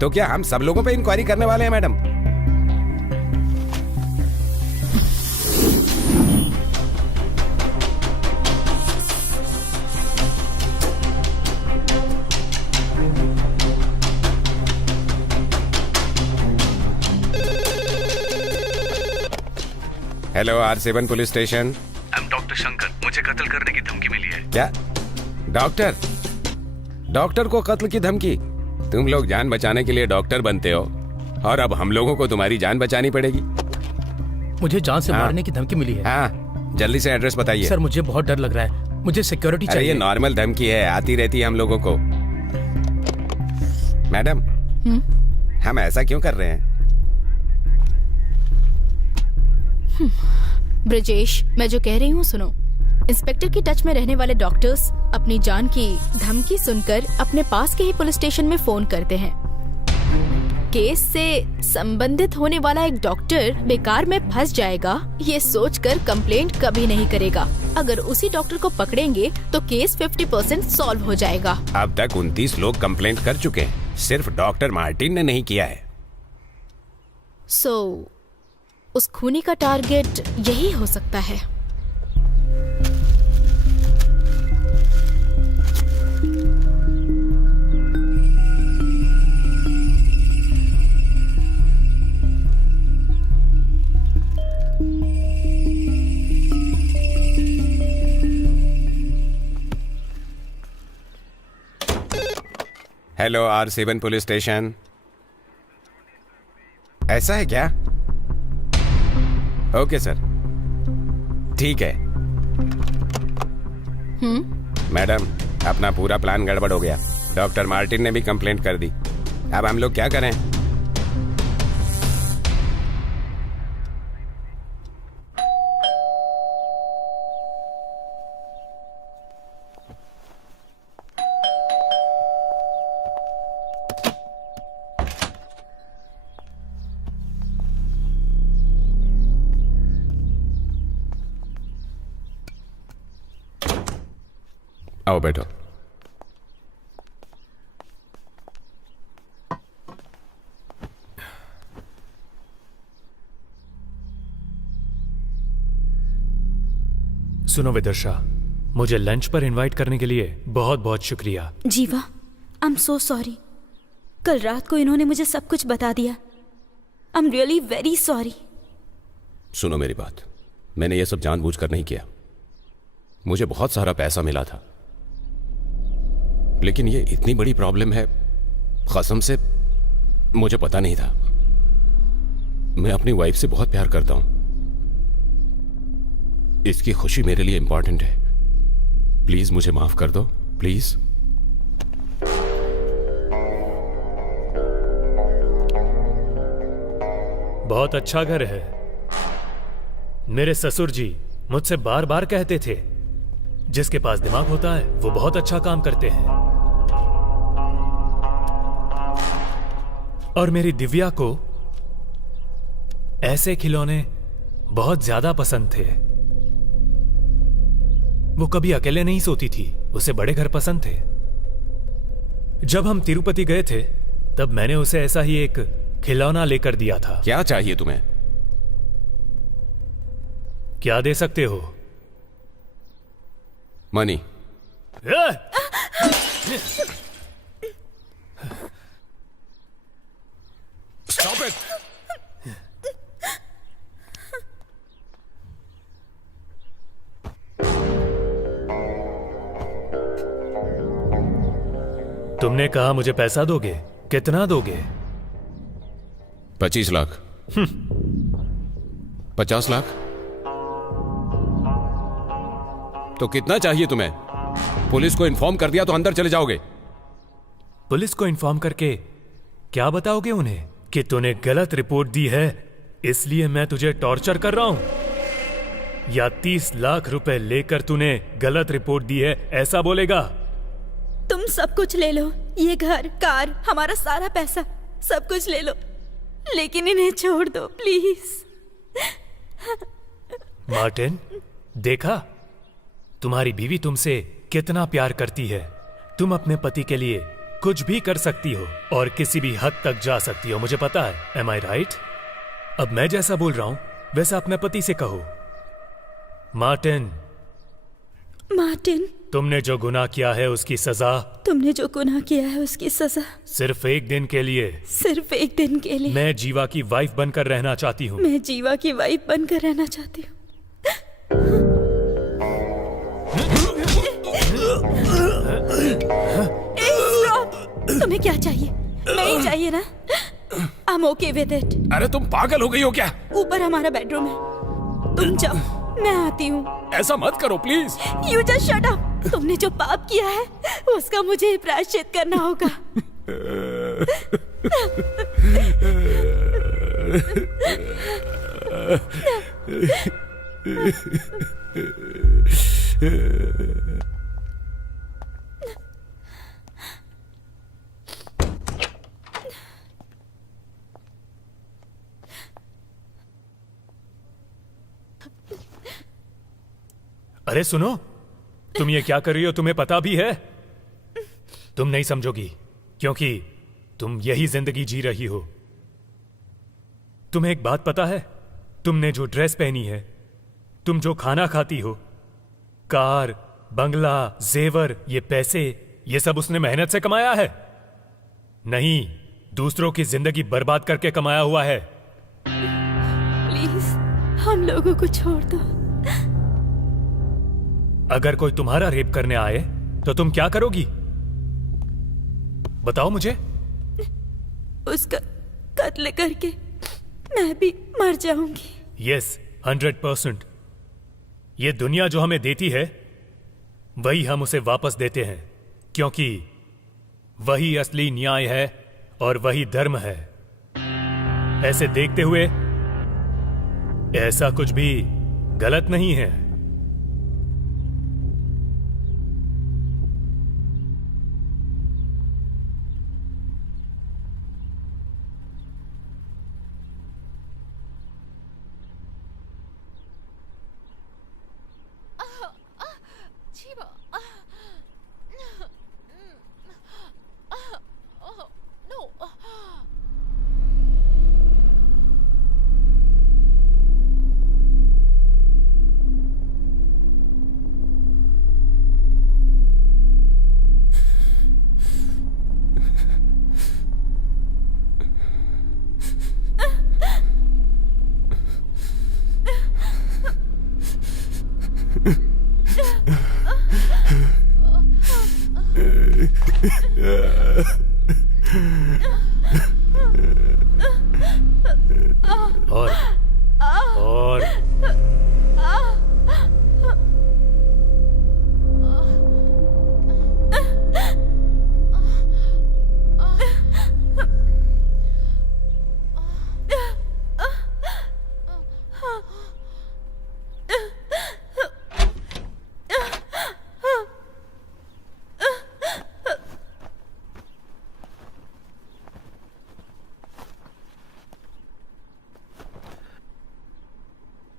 तो क्या हम सब लोगों पे इंक्वायरी करने वाले हैं madam? Hello, R7 police station. Doctor Shankar, मुझे कत्ल करने की धमकी मिली है। क्या? डॉक्टर? डॉक्टर को कत्ल की धमकी? तुम लोग जान बचाने के लिए डॉक्टर बनते हो और अब हम लोगों को तुम्हारी जान बचानी पड़ेगी। मुझे जान से हाँ। मारने की धमकी मिली है। हाँ, जल्दी से एड्रेस बताइए। सर मुझे बहुत डर लग रहा है, मुझे सिक्योरिटी अरे ये चाहिए। नॉर्मल धमकी है, आती रहती है हम लोगों को। मैडम, हम ऐसा क्यों कर रहे हैं? ब्रजेश, मैं जो कह रही हूँ सुनो। इंस्पेक्टर की टच में रहने वाले डॉक्टर्स अपनी जान की धमकी सुनकर अपने पास के ही पुलिस स्टेशन में फोन करते हैं। केस से संबंधित होने वाला एक डॉक्टर बेकार में फंस जाएगा, ये सोचकर कंप्लेंट कभी नहीं करेगा। अगर उसी डॉक्टर को पकड़ेंगे तो केस 50% सॉल्व हो जाएगा। अब तक 29 लोग कंप्लेंट कर चुके हैं, सिर्फ डॉक्टर मार्टिन ने नहीं किया है। उस खूनी का टारगेट यही हो सकता है। Hello R7 police station. ऐसा है क्या? ओके सर, ठीक है। मैडम, अपना पूरा प्लान गड़बड़ हो गया। डॉक्टर मार्टिन ने भी कंप्लेंट कर दी। अब हम लोग क्या करें? आओ बैठो। सुनो विदर्शा, मुझे लंच पर इनवाइट करने के लिए बहुत बहुत शुक्रिया। जीवा, आई एम सो सॉरी। कल रात को इन्होंने मुझे सब कुछ बता दिया। I am really very sorry. सुनो मेरी बात, मैंने ये सब जानबूझकर नहीं किया। मुझे बहुत सारा पैसा मिला था, लेकिन ये इतनी बड़ी प्रॉब्लम है, कसम से मुझे पता नहीं था। मैं अपनी वाइफ से बहुत प्यार करता हूं। इसकी खुशी मेरे लिए इंपॉर्टेंट है। प्लीज मुझे माफ कर दो, प्लीज। बहुत अच्छा घर है। मेरे ससुर जी मुझसे बार बार कहते थे, जिसके पास दिमाग होता है वो बहुत अच्छा काम करते हैं। और मेरी दिव्या को ऐसे खिलौने बहुत ज्यादा पसंद थे। वो कभी अकेले नहीं सोती थी, उसे बड़े घर पसंद थे। जब हम तिरुपति गए थे तब मैंने उसे ऐसा ही एक खिलौना लेकर दिया था। क्या चाहिए तुम्हें? क्या दे सकते हो? मनी। Stop it! तुमने कहा मुझे पैसा दोगे, कितना दोगे? 25 लाख। 50 लाख? तो कितना चाहिए तुम्हें? पुलिस को इन्फॉर्म कर दिया तो अंदर चले जाओगे। पुलिस को इन्फॉर्म करके क्या बताओगे उन्हें? कि तूने गलत रिपोर्ट दी है, इसलिए मैं तुझे टॉर्चर कर रहा हूं? या 30 लाख रुपए लेकर तूने गलत रिपोर्ट दी है, ऐसा बोलेगा? तुम सब कुछ ले लो, ये घर, कार, हमारा सारा पैसा, सब कुछ ले लो, लेकिन इन्हें छोड़ दो प्लीज। मार्टिन, देखा तुम्हारी बीवी तुमसे कितना प्यार करती है। तुम अपने पति के लिए कुछ भी कर सकती हो और किसी भी हद तक जा सकती हो, मुझे पता है। एम आई राइट? अब मैं जैसा बोल रहा हूं वैसा अपने पति से कहो। मार्टिन, मार्टिन, तुमने जो गुनाह किया है उसकी सजा, तुमने जो गुनाह किया है उसकी सजा सिर्फ एक दिन के लिए, सिर्फ एक दिन के लिए। मैं जीवा की वाइफ बनकर रहना चाहती हूँ। मैं जीवा की वाइफ बनकर रहना चाहती हूँ। तुम्हें क्या चाहिए? नहीं चाहिए ना? I am okay with it. अरे तुम पागल हो गई हो क्या? ऊपर हमारा बेडरूम है, तुम जाओ, मैं आती हूँ। ऐसा मत करो please. You just shut up. तुमने जो पाप किया है उसका मुझे प्रायश्चित करना होगा। अरे सुनो, तुम ये क्या कर रही हो तुम्हें पता भी है? तुम नहीं समझोगी क्योंकि तुम यही जिंदगी जी रही हो। तुम्हें एक बात पता है? तुमने जो ड्रेस पहनी है, तुम जो खाना खाती हो, कार, बंगला, जेवर, ये पैसे, ये सब उसने मेहनत से कमाया है? नहीं, दूसरों की जिंदगी बर्बाद करके कमाया हुआ है। प्लीज हम लोगों को छोड़ दो। अगर कोई तुम्हारा रेप करने आए तो तुम क्या करोगी? बताओ मुझे। उसका कत्ल करके मैं भी मर जाऊंगी। यस, 100%। ये दुनिया जो हमें देती है वही हम उसे वापस देते हैं, क्योंकि वही असली न्याय है और वही धर्म है। ऐसे देखते हुए ऐसा कुछ भी गलत नहीं है। और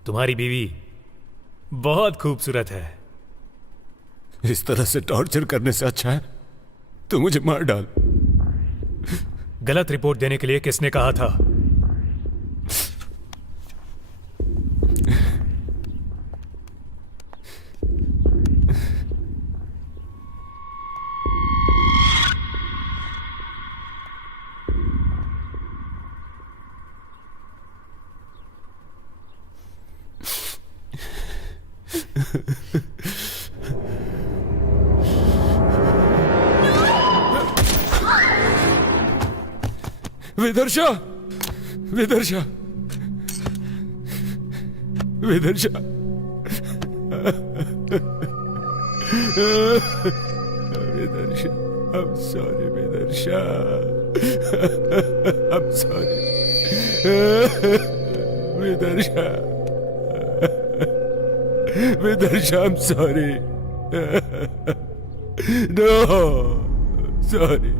तुम्हारी बीवी बहुत खूबसूरत है। इस तरह से टॉर्चर करने से अच्छा है तो मुझे मार डाल। गलत रिपोर्ट देने के लिए किसने कहा था? विदर्शा, विदर्शा, विदर्शा, विदर्शा, I'm sorry, विदर्शा, I'm sorry, विदर्शा, विदर्शा, I'm sorry, no, sorry.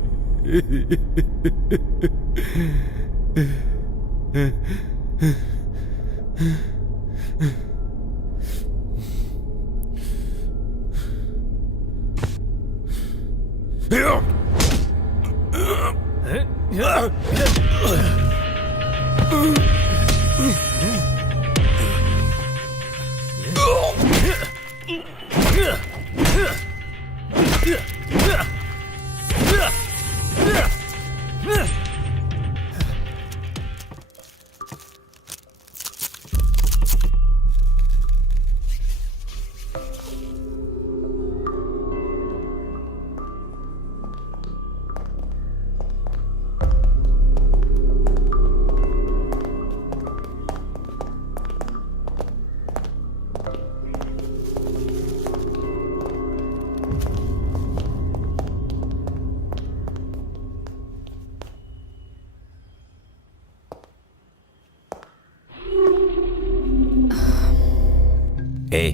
ए,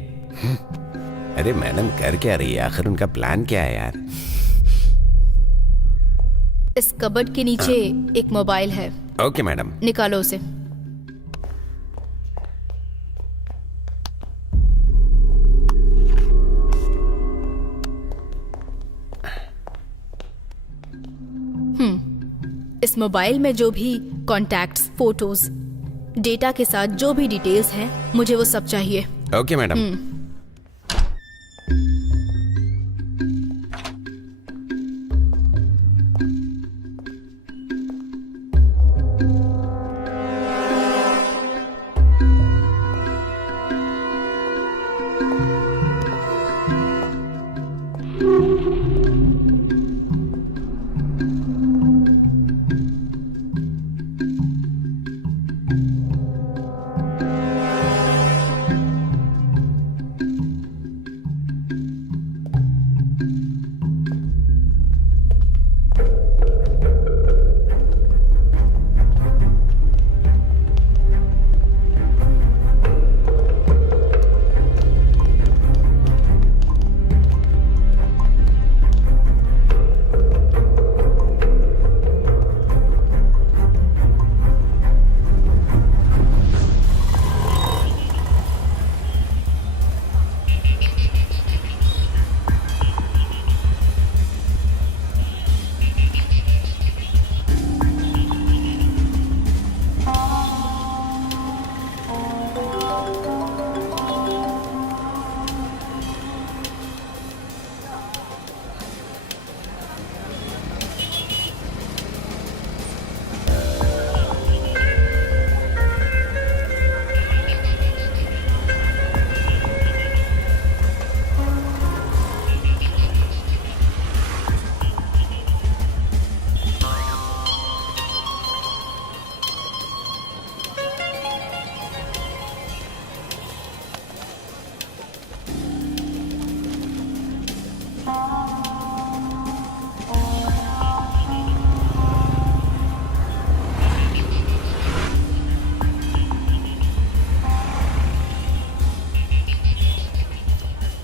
अरे मैडम कर क्या रही है? आखिर उनका प्लान क्या है यार? इस कबर्ड के नीचे एक मोबाइल है, ओके मैडम। निकालो उसे। इस मोबाइल में जो भी कॉन्टैक्ट्स, फोटोज, डेटा के साथ जो भी डिटेल्स हैं, मुझे वो सब चाहिए। Okay madam.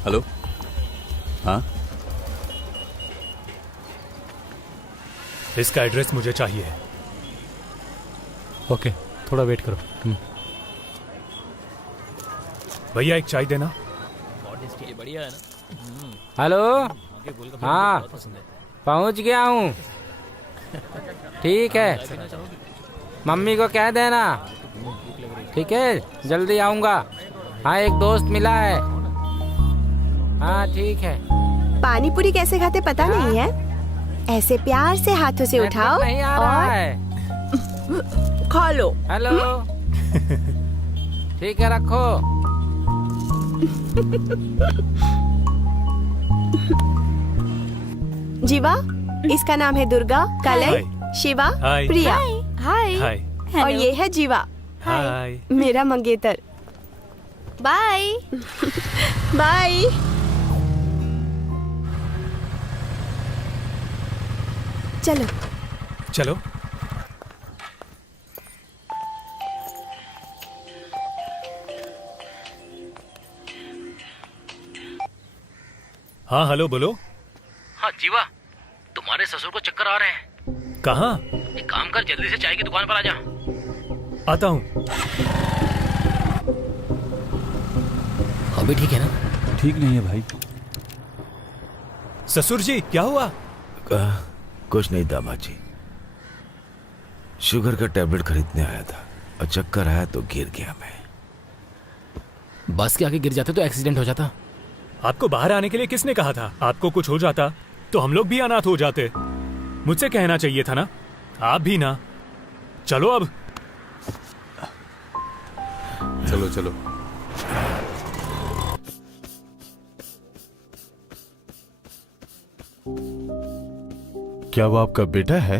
हेलो। हाँ, इसका एड्रेस मुझे चाहिए। ओके, थोड़ा वेट करो। भैया एक चाय देना। बढ़िया है ना। हेलो। हाँ, पहुंच गया हूँ। ठीक है, मम्मी को कह देना। ठीक है, जल्दी आऊँगा। हाँ, एक दोस्त मिला है। हाँ ठीक है। पानी पूरी कैसे खाते पता नहीं है? ऐसे प्यार से हाथों से उठाओ नहीं आ रहा और है। खा लो। हेलो। ठीक है, रखो। जीवा, इसका नाम है दुर्गा, कलई, शिवा, हाय। प्रिया। हाय। हाय। और ये है जीवा, हाय। मेरा मंगेतर। बाय। बाय। चलो चलो। हाँ हेलो, बोलो। हाँ जीवा, तुम्हारे ससुर को चक्कर आ रहे हैं। कहाँ? एक काम कर, जल्दी से चाय की दुकान पर आ जा। आता हूँ। अभी ठीक है ना? ठीक नहीं है भाई। ससुर जी क्या हुआ? कुछ नहीं दामाद जी, शुगर का टैबलेट खरीदने आया था और चक्कर आया तो गिर गया मैं। बस के आगे गिर जाते तो एक्सीडेंट हो जाता। आपको बाहर आने के लिए किसने कहा था? आपको कुछ हो जाता तो हम लोग भी अनाथ हो जाते। मुझसे कहना चाहिए था ना। आप भी ना। चलो अब। चलो चलो। क्या वो आपका बेटा है?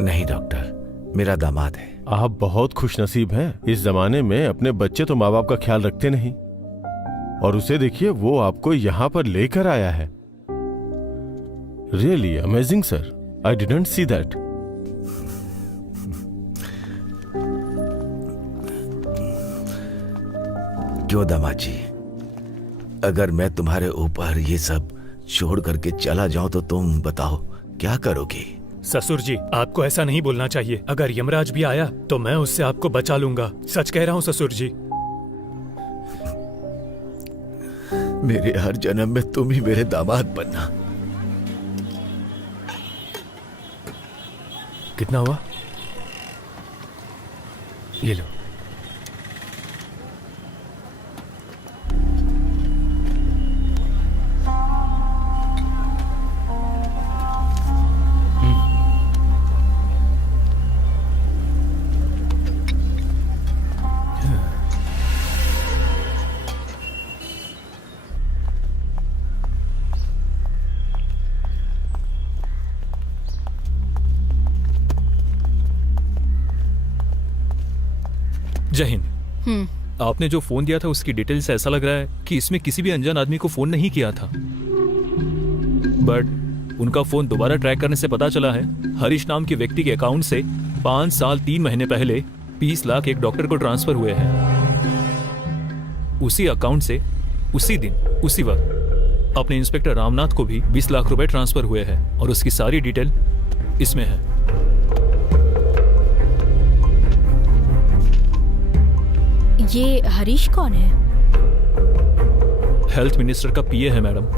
नहीं डॉक्टर, मेरा दामाद है। आप बहुत खुशनसीब हैं। इस जमाने में अपने बच्चे तो माँ बाप का ख्याल रखते नहीं, और उसे देखिए, वो आपको यहाँ पर लेकर आया है। Really amazing sir, I didn't see that. क्यों दामाद जी, अगर मैं तुम्हारे ऊपर ये सब छोड़ करके चला जाऊं तो तुम बताओ क्या करोगी? ससुर जी, आपको ऐसा नहीं बोलना चाहिए। अगर यमराज भी आया तो मैं उससे आपको बचा लूंगा। सच कह रहा हूँ ससुर जी। मेरे हर जन्म में तुम ही मेरे दामाद बनना। कितना हुआ? ये लो। जय हिंद। आपने जो फोन दिया था उसकी डिटेल से ऐसा लग रहा है कि इसमें किसी भी अनजान आदमी को फोन नहीं किया था, बट उनका फोन दोबारा ट्रैक करने से पता चला है हरीश नाम के व्यक्ति के अकाउंट से 5 साल 3 महीने पहले 20 लाख एक डॉक्टर को ट्रांसफर हुए हैं। उसी अकाउंट से उसी दिन उसी वक्त अपने इंस्पेक्टर रामनाथ को भी 20 लाख रुपए ट्रांसफर हुए हैं और उसकी सारी डिटेल इसमें है। ये हरीश कौन है? हेल्थ मिनिस्टर का पीए है मैडम।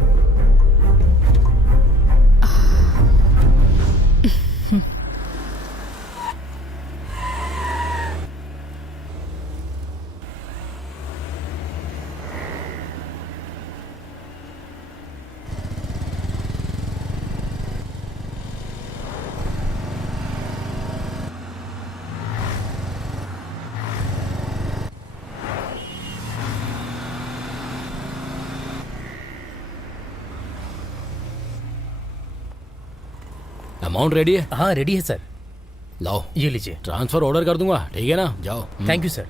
अमाउंट रेडी है? हाँ रेडी है सर। लाओ ये लीजिए। ट्रांसफर ऑर्डर कर दूंगा, ठीक है ना? जाओ। Thank you sir.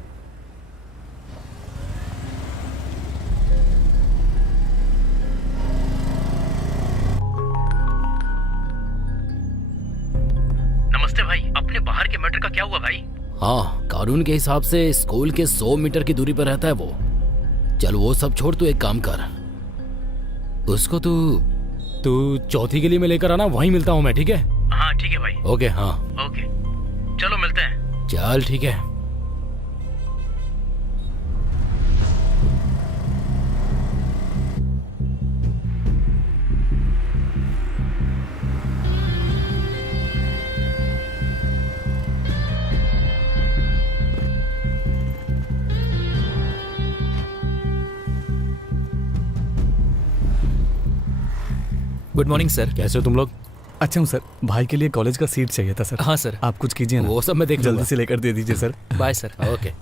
नमस्ते भाई, अपने बाहर के मैटर का क्या हुआ भाई? हाँ, कानून के हिसाब से स्कूल के 100 मीटर की दूरी पर रहता है वो। चल वो सब छोड़, तू एक काम कर, उसको तू चौथी गली में लेकर आना, वहीं मिलता हूँ मैं, ठीक है? हाँ ठीक है भाई। ओके। हाँ ओके, चलो मिलते हैं। चल ठीक है। Good morning sir. कैसे हो तुम लोग? अच्छा हूँ सर। भाई के लिए कॉलेज का सीट चाहिए था सर। हाँ सर। आप कुछ कीजिए ना। वो सब मैं देख जल्दी लूंगा। से लेकर दे दीजिए सर। Bye sir. ओके।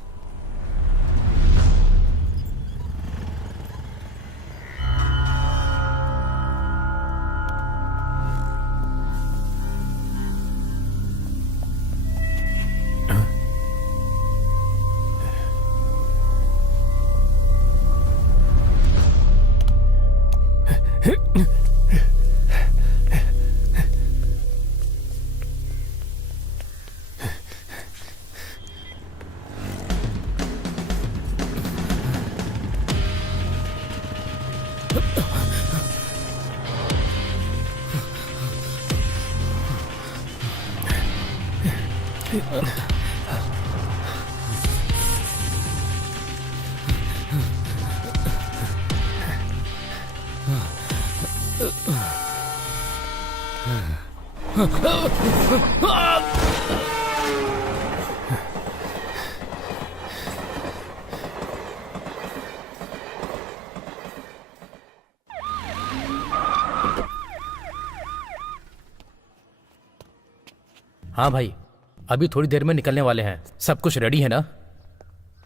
हाँ भाई, अभी थोड़ी देर में निकलने वाले हैं। सब कुछ रेडी है ना?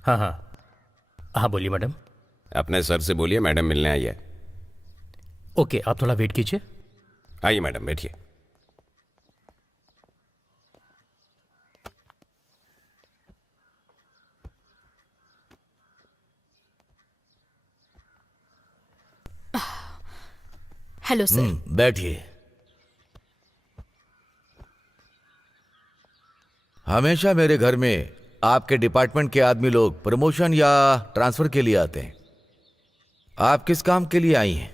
हाँ हाँ हाँ, बोलिए मैडम। अपने सर से बोलिए मैडम मिलने आई है। ओके, आप थोड़ा वेट कीजिए। आइए मैडम, बैठिए। Hello sir. बैठिए। हमेशा मेरे घर में आपके डिपार्टमेंट के आदमी लोग प्रमोशन या ट्रांसफर के लिए आते हैं। आप किस काम के लिए आई हैं?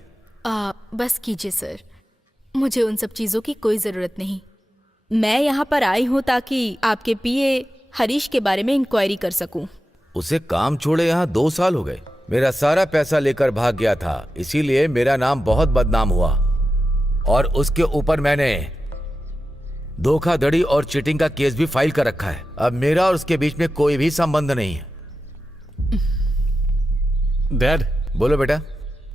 बस कीजिए सर, मुझे उन सब चीज़ों की कोई ज़रूरत नहीं। मैं यहाँ पर आई हूँ ताकि आपके पीए हरीश के बारे में इंक्वायरी कर सकूँ। उसे काम छोड़े यहाँ 2 साल हो गए। मेरा सारा पैसा लेकर भाग गया था, इसीलिए मेरा नाम बहुत बदनाम हुआ। और उसके ऊपर मैंने धोखाधड़ी और चीटिंग का केस भी फाइल कर रखा है। अब मेरा और उसके बीच में कोई भी संबंध नहीं है। डैड, बोलो बेटा।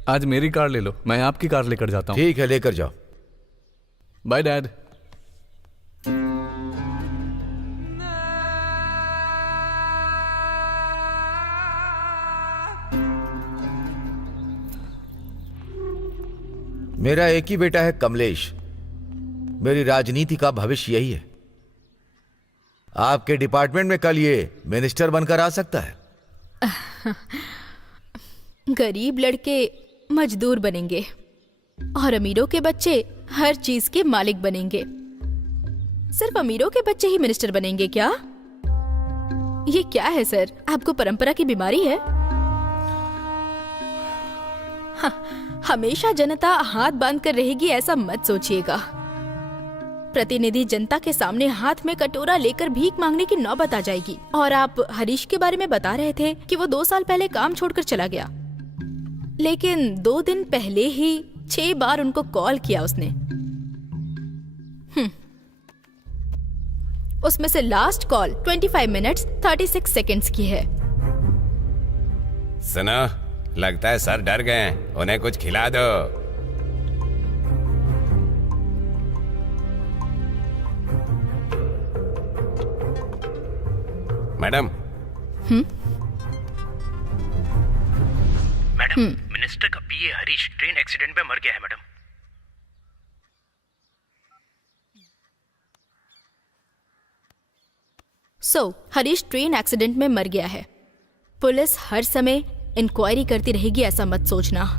आज मेरी कार ले लो, मैं आपकी कार लेकर जाता हूँ। ठीक है, लेकर जाओ। Bye dad. मेरा एक ही बेटा है कमलेश। मेरी राजनीति का भविष्य यही है। आपके डिपार्टमेंट में कल ये मिनिस्टर बनकर आ सकता है। गरीब लड़के मजदूर बनेंगे और अमीरों के बच्चे हर चीज के मालिक बनेंगे। सिर्फ अमीरों के बच्चे ही मिनिस्टर बनेंगे क्या? ये क्या है सर, आपको परंपरा की बीमारी है? हमेशा जनता हाथ बांध कर रहेगी ऐसा मत सोचिएगा। प्रतिनिधि जनता के सामने हाथ में कटोरा लेकर भीख मांगने की नौबत आ जाएगी। और आप हरीश के बारे में बता रहे थे कि वो 2 साल पहले काम छोड़कर चला गया, लेकिन 2 दिन पहले ही 6 बार उनको कॉल किया उसने। उसमें से लास्ट कॉल 25 मिनट्स 36 सेकंड्स की है। सुनो, लगता है सर डर गए, उन्हें कुछ खिला दो। मैडम। मैडम, मिनिस्टर का पीए हरीश ट्रेन एक्सीडेंट में मर गया है मैडम। हरीश ट्रेन एक्सीडेंट में मर गया है। पुलिस हर समय इंक्वायरी करती रहेगी ऐसा मत सोचना।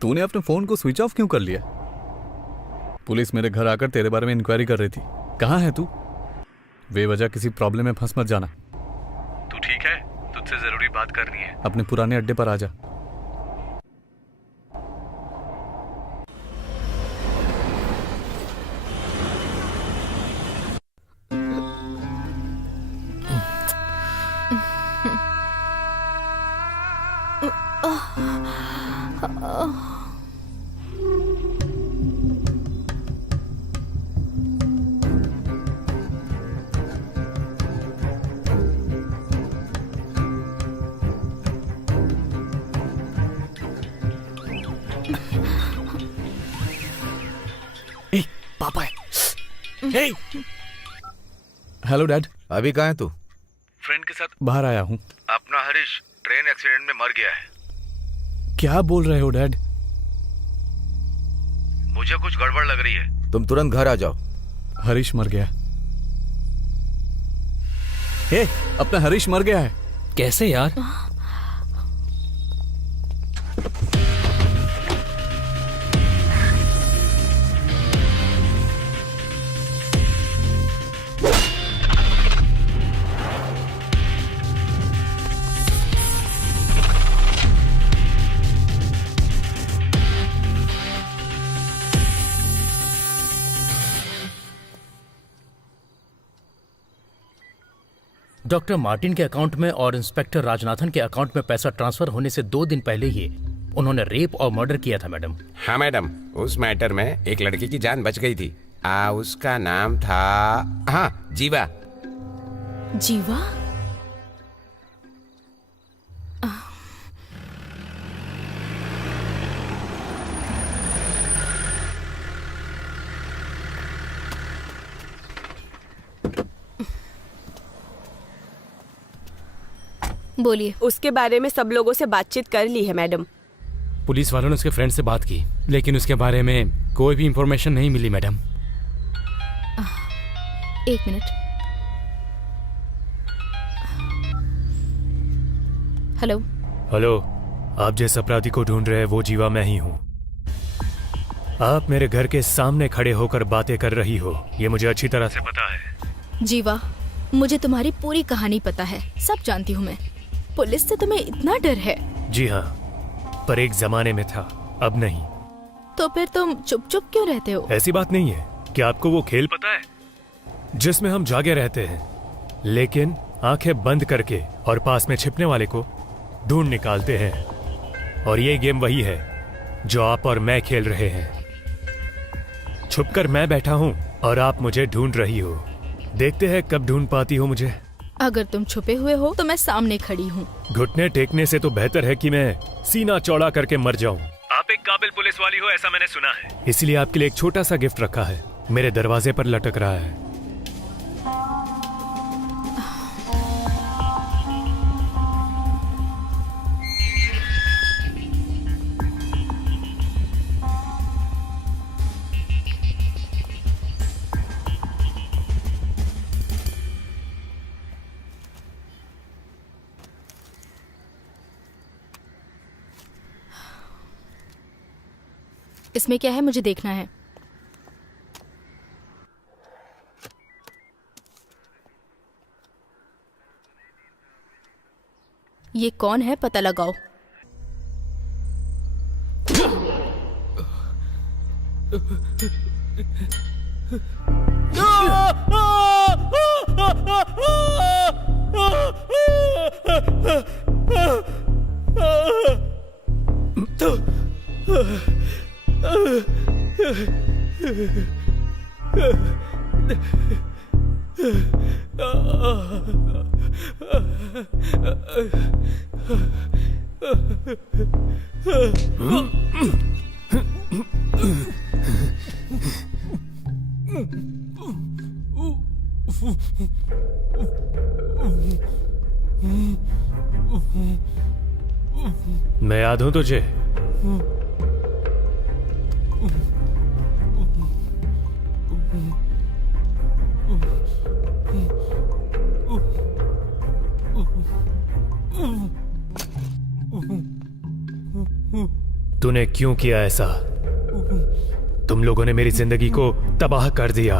तूने अपने फोन को स्विच ऑफ क्यों कर लिया? पुलिस मेरे घर आकर तेरे बारे में इंक्वायरी कर रही थी। कहाँ है तू? बेवजह किसी प्रॉब्लम में फंस मत जाना। तू ठीक है? तुझसे जरूरी बात करनी है। अपने पुराने अड्डे पर आ जा। पापा है। Hello dad. अभी कहाँ है तू? फ्रेंड के साथ बाहर आया हूँ। अपना हरीश ट्रेन एक्सीडेंट में मर गया है। क्या बोल रहे हो डैड? मुझे कुछ गड़बड़ लग रही है। तुम तुरंत घर आ जाओ। हरीश मर गया। अपना हरीश मर गया है। कैसे यार? डॉक्टर मार्टिन के अकाउंट में और इंस्पेक्टर राजनाथन के अकाउंट में पैसा ट्रांसफर होने से 2 दिन पहले ही उन्होंने रेप और मर्डर किया था मैडम। हाँ मैडम, उस मैटर में एक लड़की की जान बच गई थी। उसका नाम था, हाँ, जीवा। जीवा? बोलिए। उसके बारे में सब लोगों से बातचीत कर ली है मैडम। पुलिस वालों ने उसके फ्रेंड से बात की, लेकिन उसके बारे में कोई भी इंफॉर्मेशन नहीं मिली मैडम। एक मिनट। हेलो। हेलो, आप जिस अपराधी को ढूंढ रहे हैं वो जीवा मैं ही हूँ। आप मेरे घर के सामने खड़े होकर बातें कर रही हो, ये मुझे अच्छी तरह से पता है। जीवा, मुझे तुम्हारी पूरी कहानी पता है, सब जानती हूँ मैं। पुलिस से तुम्हें इतना डर है? जी हाँ, पर एक जमाने में था, अब नहीं। तो फिर तुम चुप चुप क्यों रहते हो? ऐसी बात नहीं है। क्या आपको वो खेल पता है जिसमें हम जागे रहते हैं, लेकिन आंखें बंद करके और पास में छिपने वाले को ढूंढ निकालते हैं? और ये गेम वही है जो आप और मैं खेल रहे हैं। छुपकर मैं बैठा हूँ और आप मुझे ढूंढ रही हो। देखते हैं कब ढूंढ पाती हो मुझे। अगर तुम छुपे हुए हो तो मैं सामने खड़ी हूँ। घुटने टेकने से तो बेहतर है कि मैं सीना चौड़ा करके मर जाऊं। आप एक काबिल पुलिस वाली हो, ऐसा मैंने सुना है। इसलिए आपके लिए एक छोटा सा गिफ्ट रखा है, मेरे दरवाजे पर लटक रहा है। इसमें क्या है मुझे देखना है। ये कौन है पता लगाओ। मैं याद हूं तुझे? तूने क्यों किया ऐसा? तुम लोगों ने मेरी जिंदगी को तबाह कर दिया।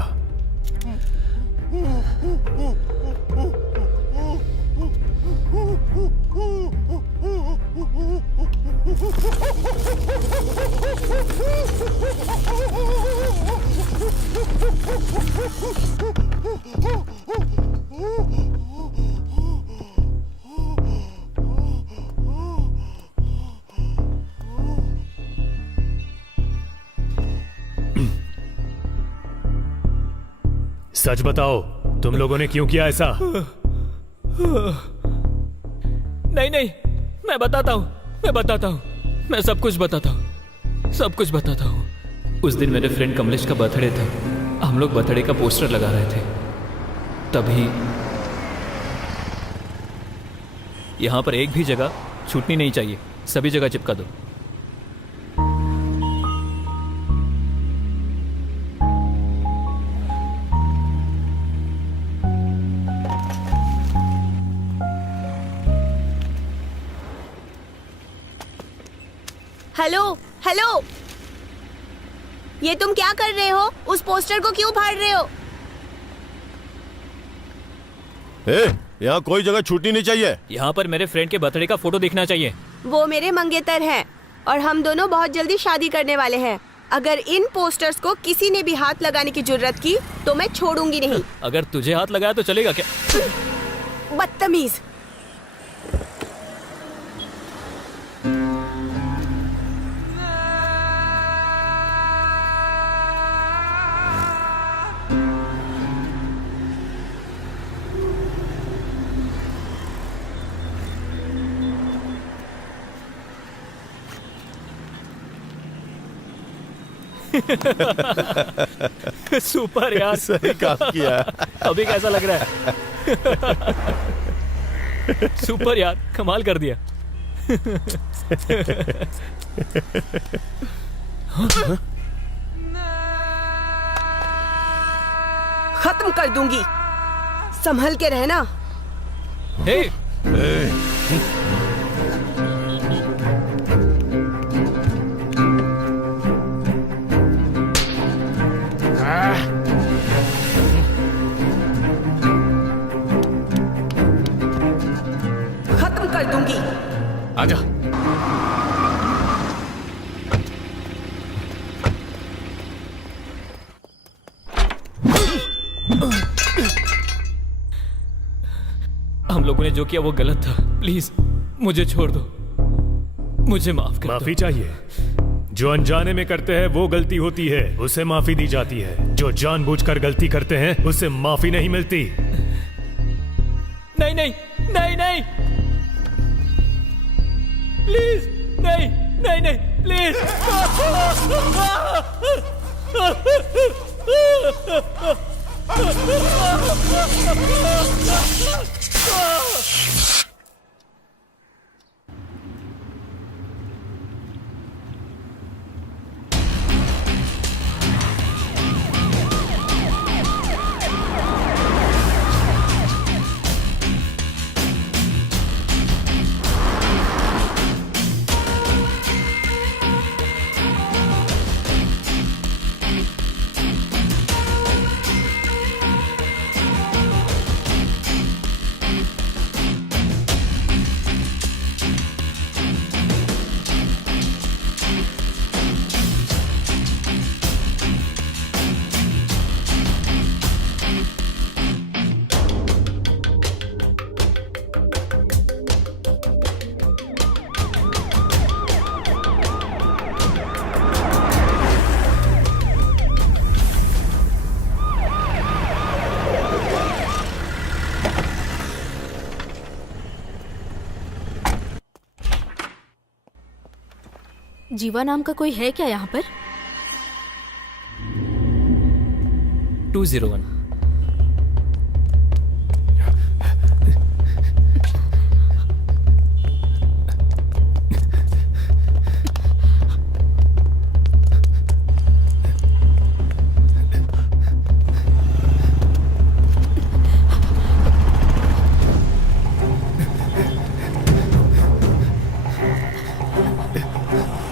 सच बताओ, तुम लोगों ने क्यों किया ऐसा? नहीं नहीं, मैं बताता हूँ, मैं सब कुछ बताता हूँ। उस दिन मेरे फ्रेंड कमलेश का बर्थडे था। हम लोग बर्थडे का पोस्टर लगा रहे थे, तभी यहाँ पर एक भी जगह छूटनी नहीं चाहिए, सभी जगह चिपका दो। हेलो हेलो, ये तुम क्या कर रहे हो? उस पोस्टर को क्यों फाड़ रहे हो? यहाँ कोई जगह छूटनी नहीं चाहिए। यहाँ पर मेरे फ्रेंड के बर्थडे का फोटो देखना चाहिए। वो मेरे मंगेतर हैं और हम दोनों बहुत जल्दी शादी करने वाले हैं। अगर इन पोस्टर्स को किसी ने भी हाथ लगाने की जुर्रत की तो मैं छोड़ूंगी नहीं। अगर तुझे हाथ लगाया तो चलेगा क्या? बदतमीज। सुपर यार, सही काम किया। अभी कैसा लग रहा है? सुपर यार, कमाल कर दिया। खत्म कर दूंगी, संभल के रहना। हे, खत्म कर दूंगी। आजा। हम लोगों ने जो किया वो गलत था। प्लीज मुझे छोड़ दो, मुझे माफ कर माफी चाहिए? जो अनजाने में करते हैं वो गलती होती है, उसे माफी दी जाती है। जो जानबूझकर गलती करते हैं उसे माफी नहीं मिलती। नहीं नहीं नहीं नहीं, प्लीज नहीं नहीं नहीं, प्लीज। जीवा नाम का कोई है क्या यहाँ पर? 201।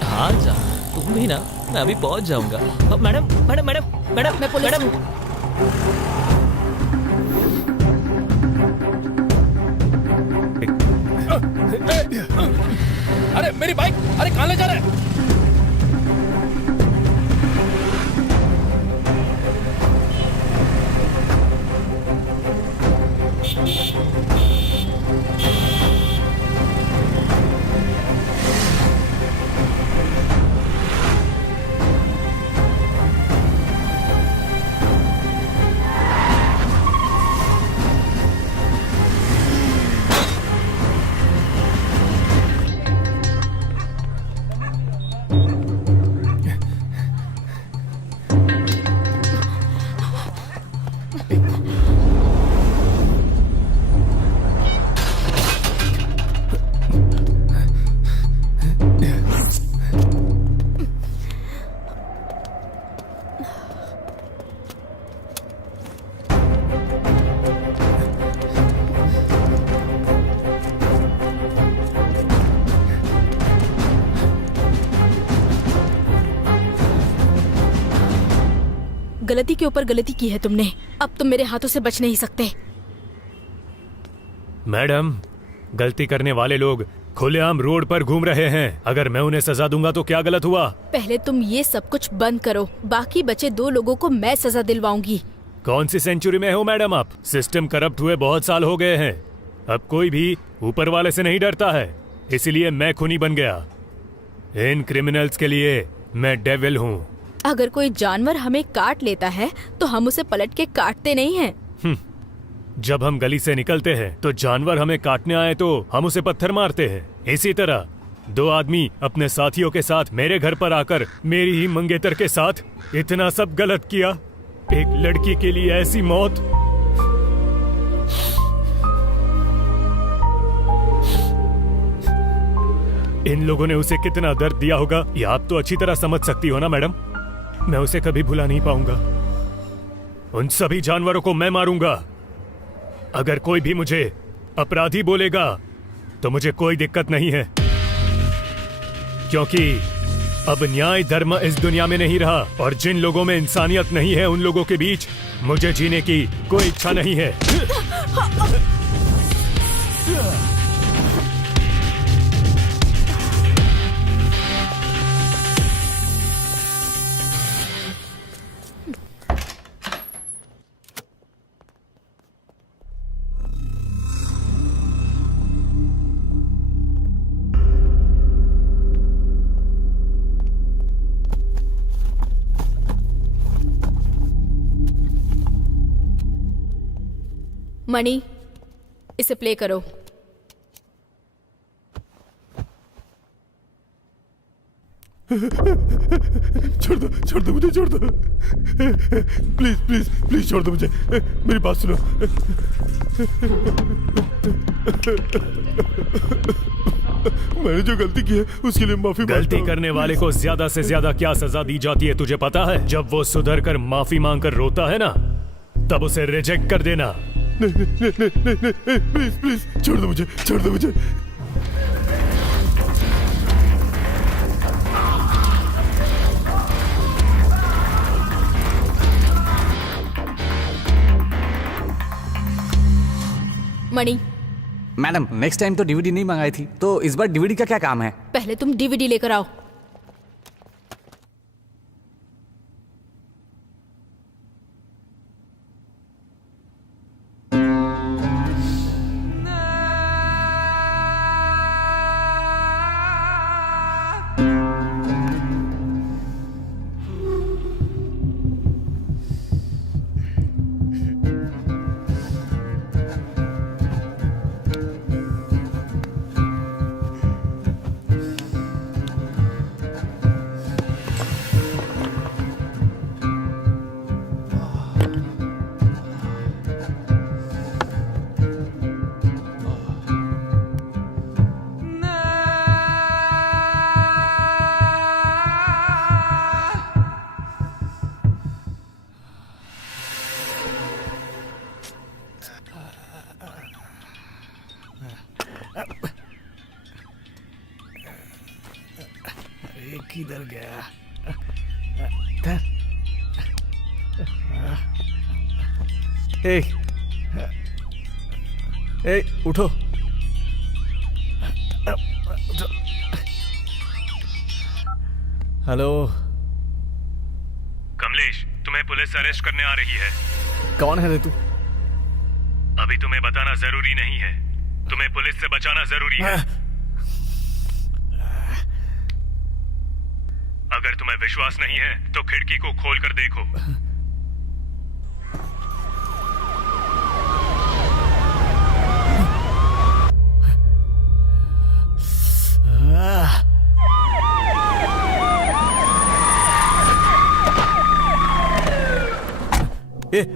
हाँ जा, तुम भी ना, मैं अभी पहुंच जाऊंगा। मैडम मैडम मैडम मैडम, मैं पुलिस मैडम। अरे मेरी बाइक, अरे कहाँ ले जा रहे हैं? गलती के ऊपर गलती की है तुमने, अब तुम मेरे हाथों से बच नहीं सकते। मैडम, गलती करने वाले लोग खुलेआम रोड पर घूम रहे हैं। अगर मैं उन्हें सजा दूंगा तो क्या गलत हुआ? पहले तुम ये सब कुछ बंद करो, बाकी बचे 2 लोगों को मैं सजा दिलवाऊंगी। कौन सी सेंचुरी में हो मैडम आप? सिस्टम करप्ट हुए बहुत साल हो गए हैं। अब कोई भी ऊपर वाले से नहीं डरता है, इसलिए मैं खूनी बन गया। इन क्रिमिनल्स के लिए मैं डेविल हूँ। अगर कोई जानवर हमें काट लेता है तो हम उसे पलट के काटते नहीं हैं। जब हम गली से निकलते हैं तो जानवर हमें काटने आए तो हम उसे पत्थर मारते हैं। इसी तरह दो आदमी अपने साथियों के साथ मेरे घर पर आकर मेरी ही मंगेतर के साथ इतना सब गलत किया। एक लड़की के लिए ऐसी मौत। इन लोगों ने उसे कितना दर्द दिया होगा ये आप तो अच्छी तरह समझ सकती हो ना मैडम। मैं उसे कभी भुला नहीं पाऊंगा। उन सभी जानवरों को मैं मारूंगा। अगर कोई भी मुझे अपराधी बोलेगा तो मुझे कोई दिक्कत नहीं है, क्योंकि अब न्याय धर्म इस दुनिया में नहीं रहा और जिन लोगों में इंसानियत नहीं है उन लोगों के बीच मुझे जीने की कोई इच्छा नहीं है। मणि, इसे प्ले करो। छोड़ दो मुझे, छोड़ दो प्लीज प्लीज प्लीज छोड़ दो मुझे। मेरी बात सुनो। मैंने जो गलती की है उसके लिए माफी। गलती करने वाले को ज्यादा से ज्यादा क्या सजा दी जाती है तुझे पता है? जब वो सुधर कर माफी मांगकर रोता है ना, तब उसे रिजेक्ट कर देना। नहीं, प्लीज प्लीज छोड़ दो मुझे, छोड़ दो मुझे। मणि, मैडम नेक्स्ट टाइम तो डीवीडी नहीं मंगाई थी, तो इस बार डीवीडी का क्या काम है? पहले तुम डीवीडी लेकर आओ। किधर गया? ए, उठो। हेलो कमलेश, तुम्हें पुलिस अरेस्ट करने आ रही है। कौन है रे तू? अभी तुम्हें बताना जरूरी नहीं है, तुम्हें पुलिस से बचाना जरूरी है। अगर तुम्हें विश्वास नहीं है तो खिड़की को खोल कर देखो।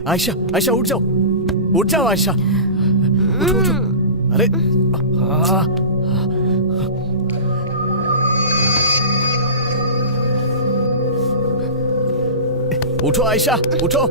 आयशा, आयशा उठ जाओ, उठ जाओ आयशा, उठो उठो। अरे उठो आयशा, उठो।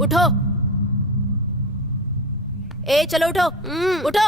उठो। ए चलो उठो, उठो।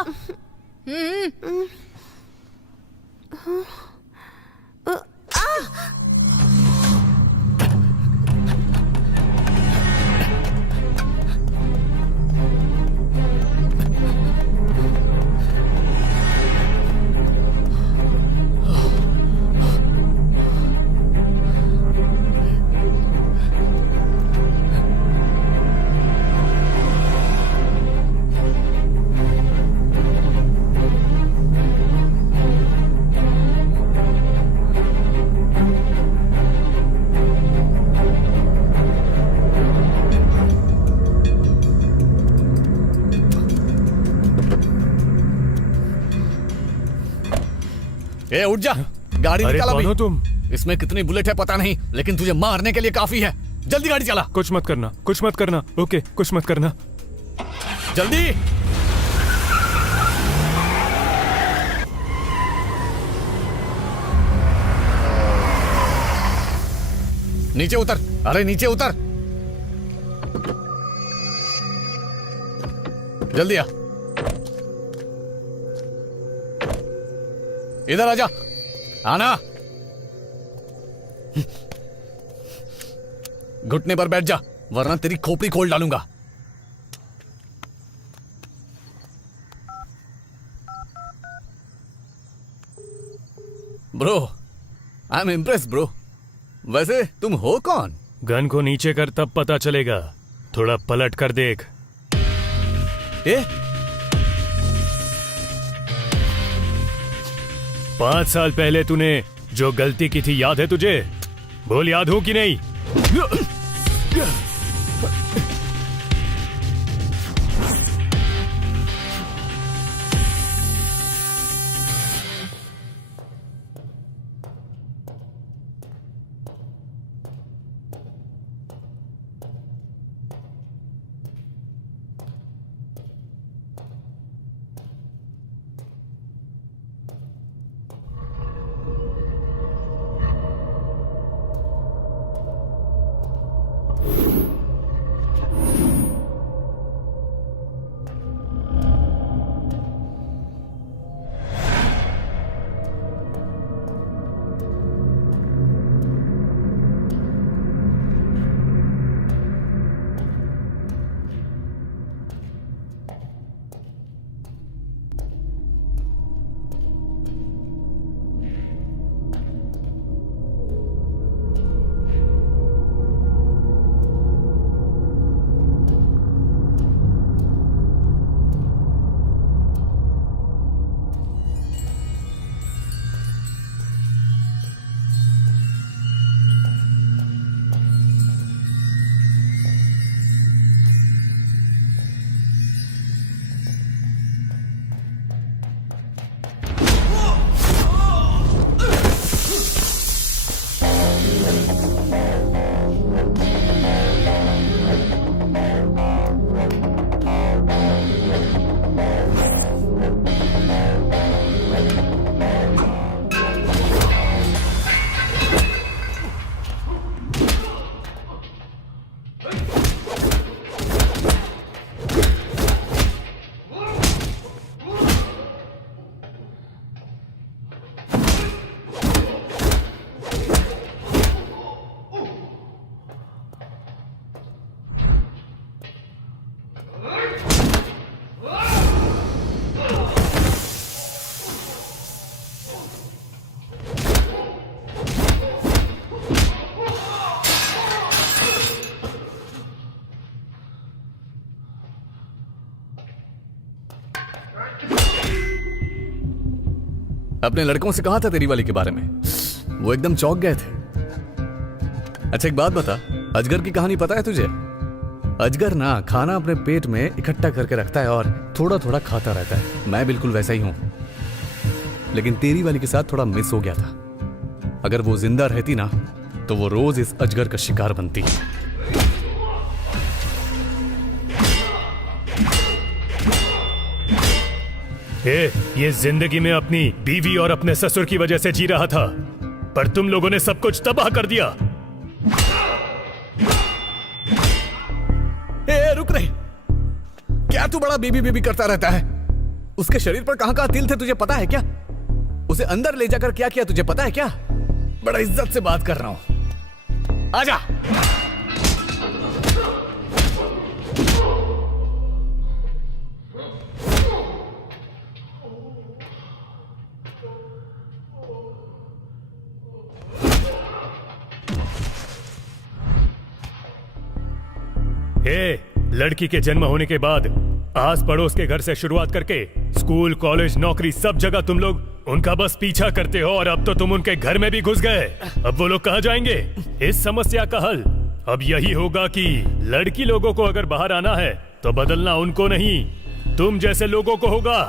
ए उठ जा, गाड़ी अरे निकाल कौन हो अभी। तुम? इसमें कितनी बुलेट है पता नहीं, लेकिन तुझे मारने के लिए काफी है। जल्दी गाड़ी चला। कुछ मत करना, कुछ मत करना। ओके, कुछ मत करना। जल्दी। नीचे उतर, अरे नीचे उतर, जल्दी आ। इधर आजा, आना। घुटने पर बैठ जा, वरना तेरी खोपड़ी खोल डालूंगा। Bro, I am impress bro. वैसे तुम हो कौन? गन को नीचे कर तब पता चलेगा। थोड़ा पलट कर देख। ए? 5 साल पहले तूने जो गलती की थी याद है तुझे? बोल, याद हो कि नहीं? अपने लड़कों से कहा था तेरी वाली के बारे में, वो एकदम चौंक गए थे। अच्छा एक बात बता, अजगर की कहानी पता है तुझे? अजगर ना खाना अपने पेट में इकट्ठा करके रखता है और थोड़ा थोड़ा खाता रहता है। मैं बिल्कुल वैसा ही हूं, लेकिन तेरी वाली के साथ थोड़ा मिस हो गया था। अगर वो जिंदा रहती ना तो वो रोज इस अजगर का शिकार बनती। ये जिंदगी में अपनी बीवी और अपने ससुर की वजह से जी रहा था, पर तुम लोगों ने सब कुछ तबाह कर दिया। रुक रहे, क्या तू बड़ा बीबी बीबी करता रहता है? उसके शरीर पर कहां तिल थे तुझे पता है क्या? उसे अंदर ले जाकर क्या किया तुझे पता है क्या? बड़ा इज्जत से बात कर रहा हूं, आजा। लड़की के जन्म होने के बाद आस पड़ोस के घर से शुरुआत करके स्कूल, कॉलेज, नौकरी, सब जगह तुम लोग उनका बस पीछा करते हो, और अब तो तुम उनके घर में भी घुस गए। अब वो लोग कहाँ जाएंगे? इस समस्या का हल अब यही होगा कि लड़की लोगों को अगर बाहर आना है तो बदलना उनको नहीं, तुम जैसे लोगों को होगा।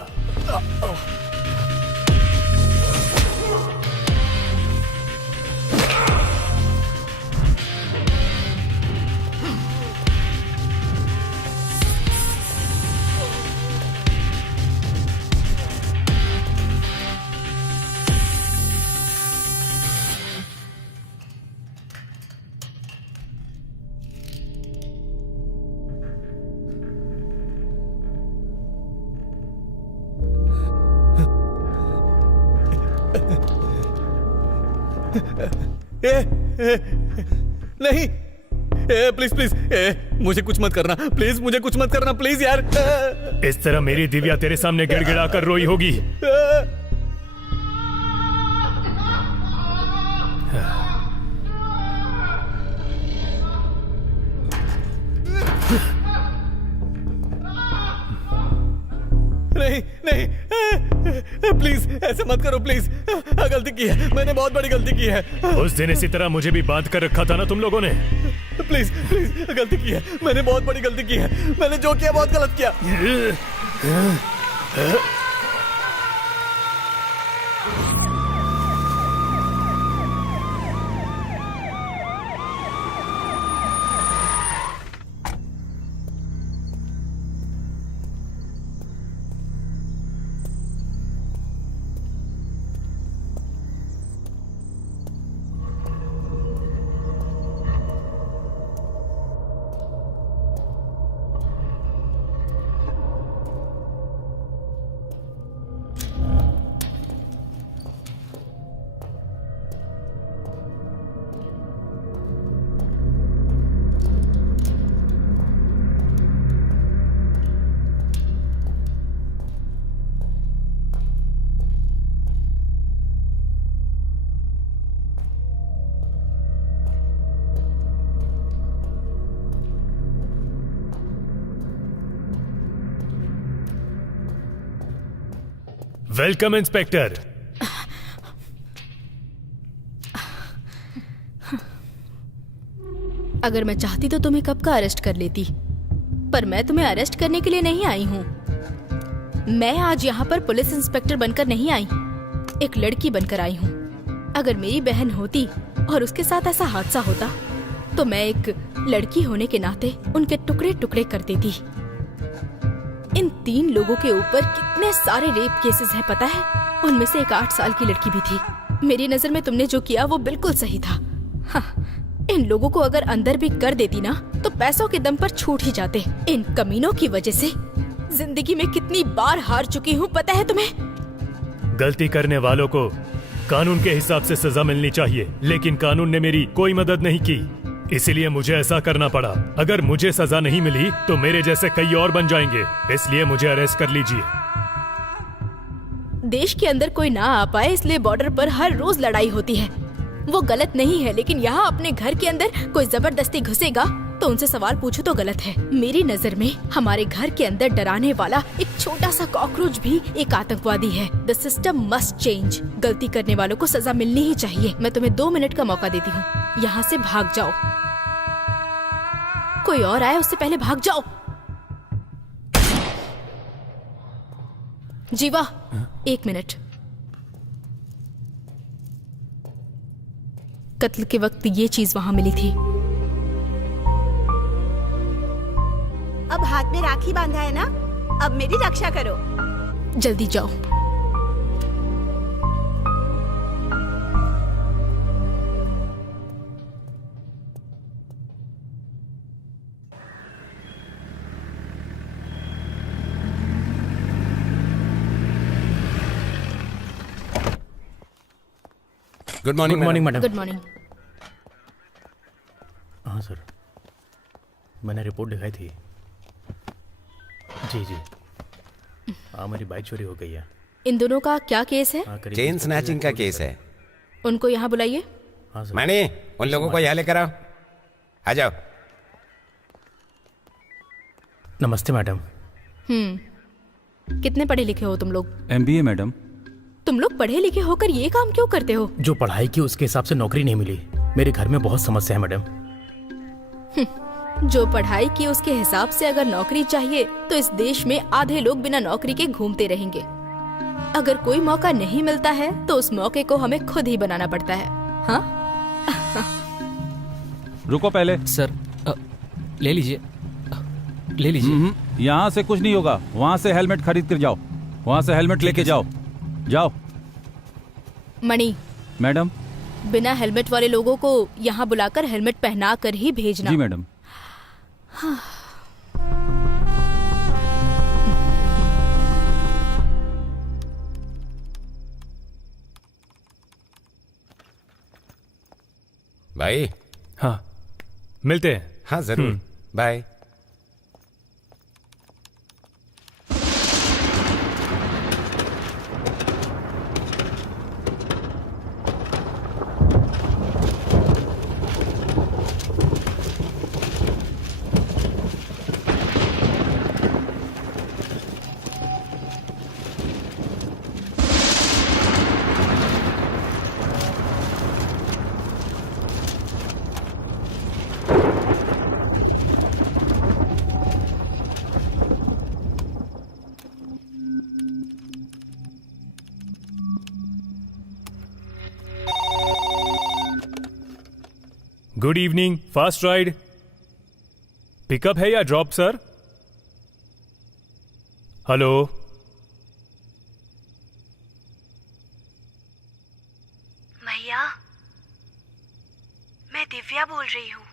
नहीं, प्लीज प्लीज, मुझे कुछ मत करना, प्लीज मुझे कुछ मत करना, प्लीज यार। इस तरह मेरी दिव्या तेरे सामने गिड़गिड़ा कर रोई होगी। नहीं नहीं, प्लीज ऐसे मत करो, प्लीज। गलती की है मैंने, बहुत बड़ी गलती की है। उस दिन इसी तरह मुझे भी बांध कर रखा था ना तुम लोगों ने। प्लीज प्लीज, गलती की है मैंने, बहुत बड़ी गलती की है। मैंने जो किया बहुत गलत किया। Welcome inspector. अगर मैं चाहती तो तुम्हें कब का अरेस्ट कर लेती, पर मैं तुम्हें अरेस्ट करने के लिए नहीं आई हूँ। मैं आज यहाँ पर पुलिस इंस्पेक्टर बनकर नहीं आई, एक लड़की बनकर आई हूँ। अगर मेरी बहन होती और उसके साथ ऐसा हादसा होता तो मैं एक लड़की होने के नाते उनके टुकड़े टुकड़े कर देती। इन 3 लोगों के ऊपर कितने सारे रेप केसेस हैं पता है? उनमें से एक 8 साल की लड़की भी थी। मेरी नजर में तुमने जो किया वो बिल्कुल सही था। हाँ, इन लोगों को अगर अंदर भी कर देती ना तो पैसों के दम पर छूट ही जाते। इन कमीनों की वजह से जिंदगी में कितनी बार हार चुकी हूँ पता है तुम्हें? गलती करने वालों को कानून के हिसाब से सजा मिलनी चाहिए, लेकिन कानून ने मेरी कोई मदद नहीं की, इसीलिए मुझे ऐसा करना पड़ा। अगर मुझे सजा नहीं मिली तो मेरे जैसे कई और बन जाएंगे, इसलिए मुझे अरेस्ट कर लीजिए। देश के अंदर कोई ना आ पाए इसलिए बॉर्डर पर हर रोज लड़ाई होती है, वो गलत नहीं है। लेकिन यहाँ अपने घर के अंदर कोई जबरदस्ती घुसेगा तो उनसे सवाल पूछो तो गलत है। मेरी नजर में हमारे घर के अंदर डराने वाला एक छोटा सा कॉकरोच भी एक आतंकवादी है। The system must change. गलती करने वालों को सजा मिलनी ही चाहिए। मैं तुम्हें 2 मिनट का मौका देती हूँ, यहाँ से भाग जाओ। कोई और आए उससे पहले भाग जाओ। जीवा, 1 मिनट। कत्ल के वक्त ये चीज वहां मिली थी। अब हाथ में राखी बांधा है ना, अब मेरी रक्षा करो। जल्दी जाओ। Good morning madam. Good morning. हाँ सर, मैंने रिपोर्ट दिखाई थी। जी जी, हाँ मेरी बाइक चोरी हो गई है। इन दोनों का क्या केस है? चेन स्नैचिंग का केस है। उनको यहाँ बुलाइए। हाँ सर। मैंने उन लोगों को यहाँ लेकर आओ। आ जाओ। नमस्ते मैडम। कितने पढ़े लिखे हो तुम लोग? MBA madam. तुम लोग पढ़े लिखे होकर ये काम क्यों करते हो? जो पढ़ाई की उसके हिसाब से नौकरी नहीं मिली। मेरे घर में बहुत समस्या है मैडम। जो पढ़ाई की उसके हिसाब से अगर नौकरी चाहिए तो इस देश में आधे लोग बिना नौकरी के घूमते रहेंगे। अगर कोई मौका नहीं मिलता है तो उस मौके को हमें खुद ही बनाना पड़ता है। हाँ? रुको पहले। सर ले लीजिए, ले लीजिए। यहाँ से कुछ नहीं होगा, वहाँ से हेलमेट खरीद कर जाओ, वहाँ से हेलमेट लेके जाओ। जाओ। मणि मैडम। बिना हेलमेट वाले लोगों को यहाँ बुलाकर हेलमेट पहना कर ही भेजना। जी मैडम। हाँ। भाई। हाँ, मिलते हैं। हाँ जरूर, bye. Good evening, fast ride. Pickup है या ड्रॉप सर? हेलो, भैया, मैं दिव्या बोल रही हूँ।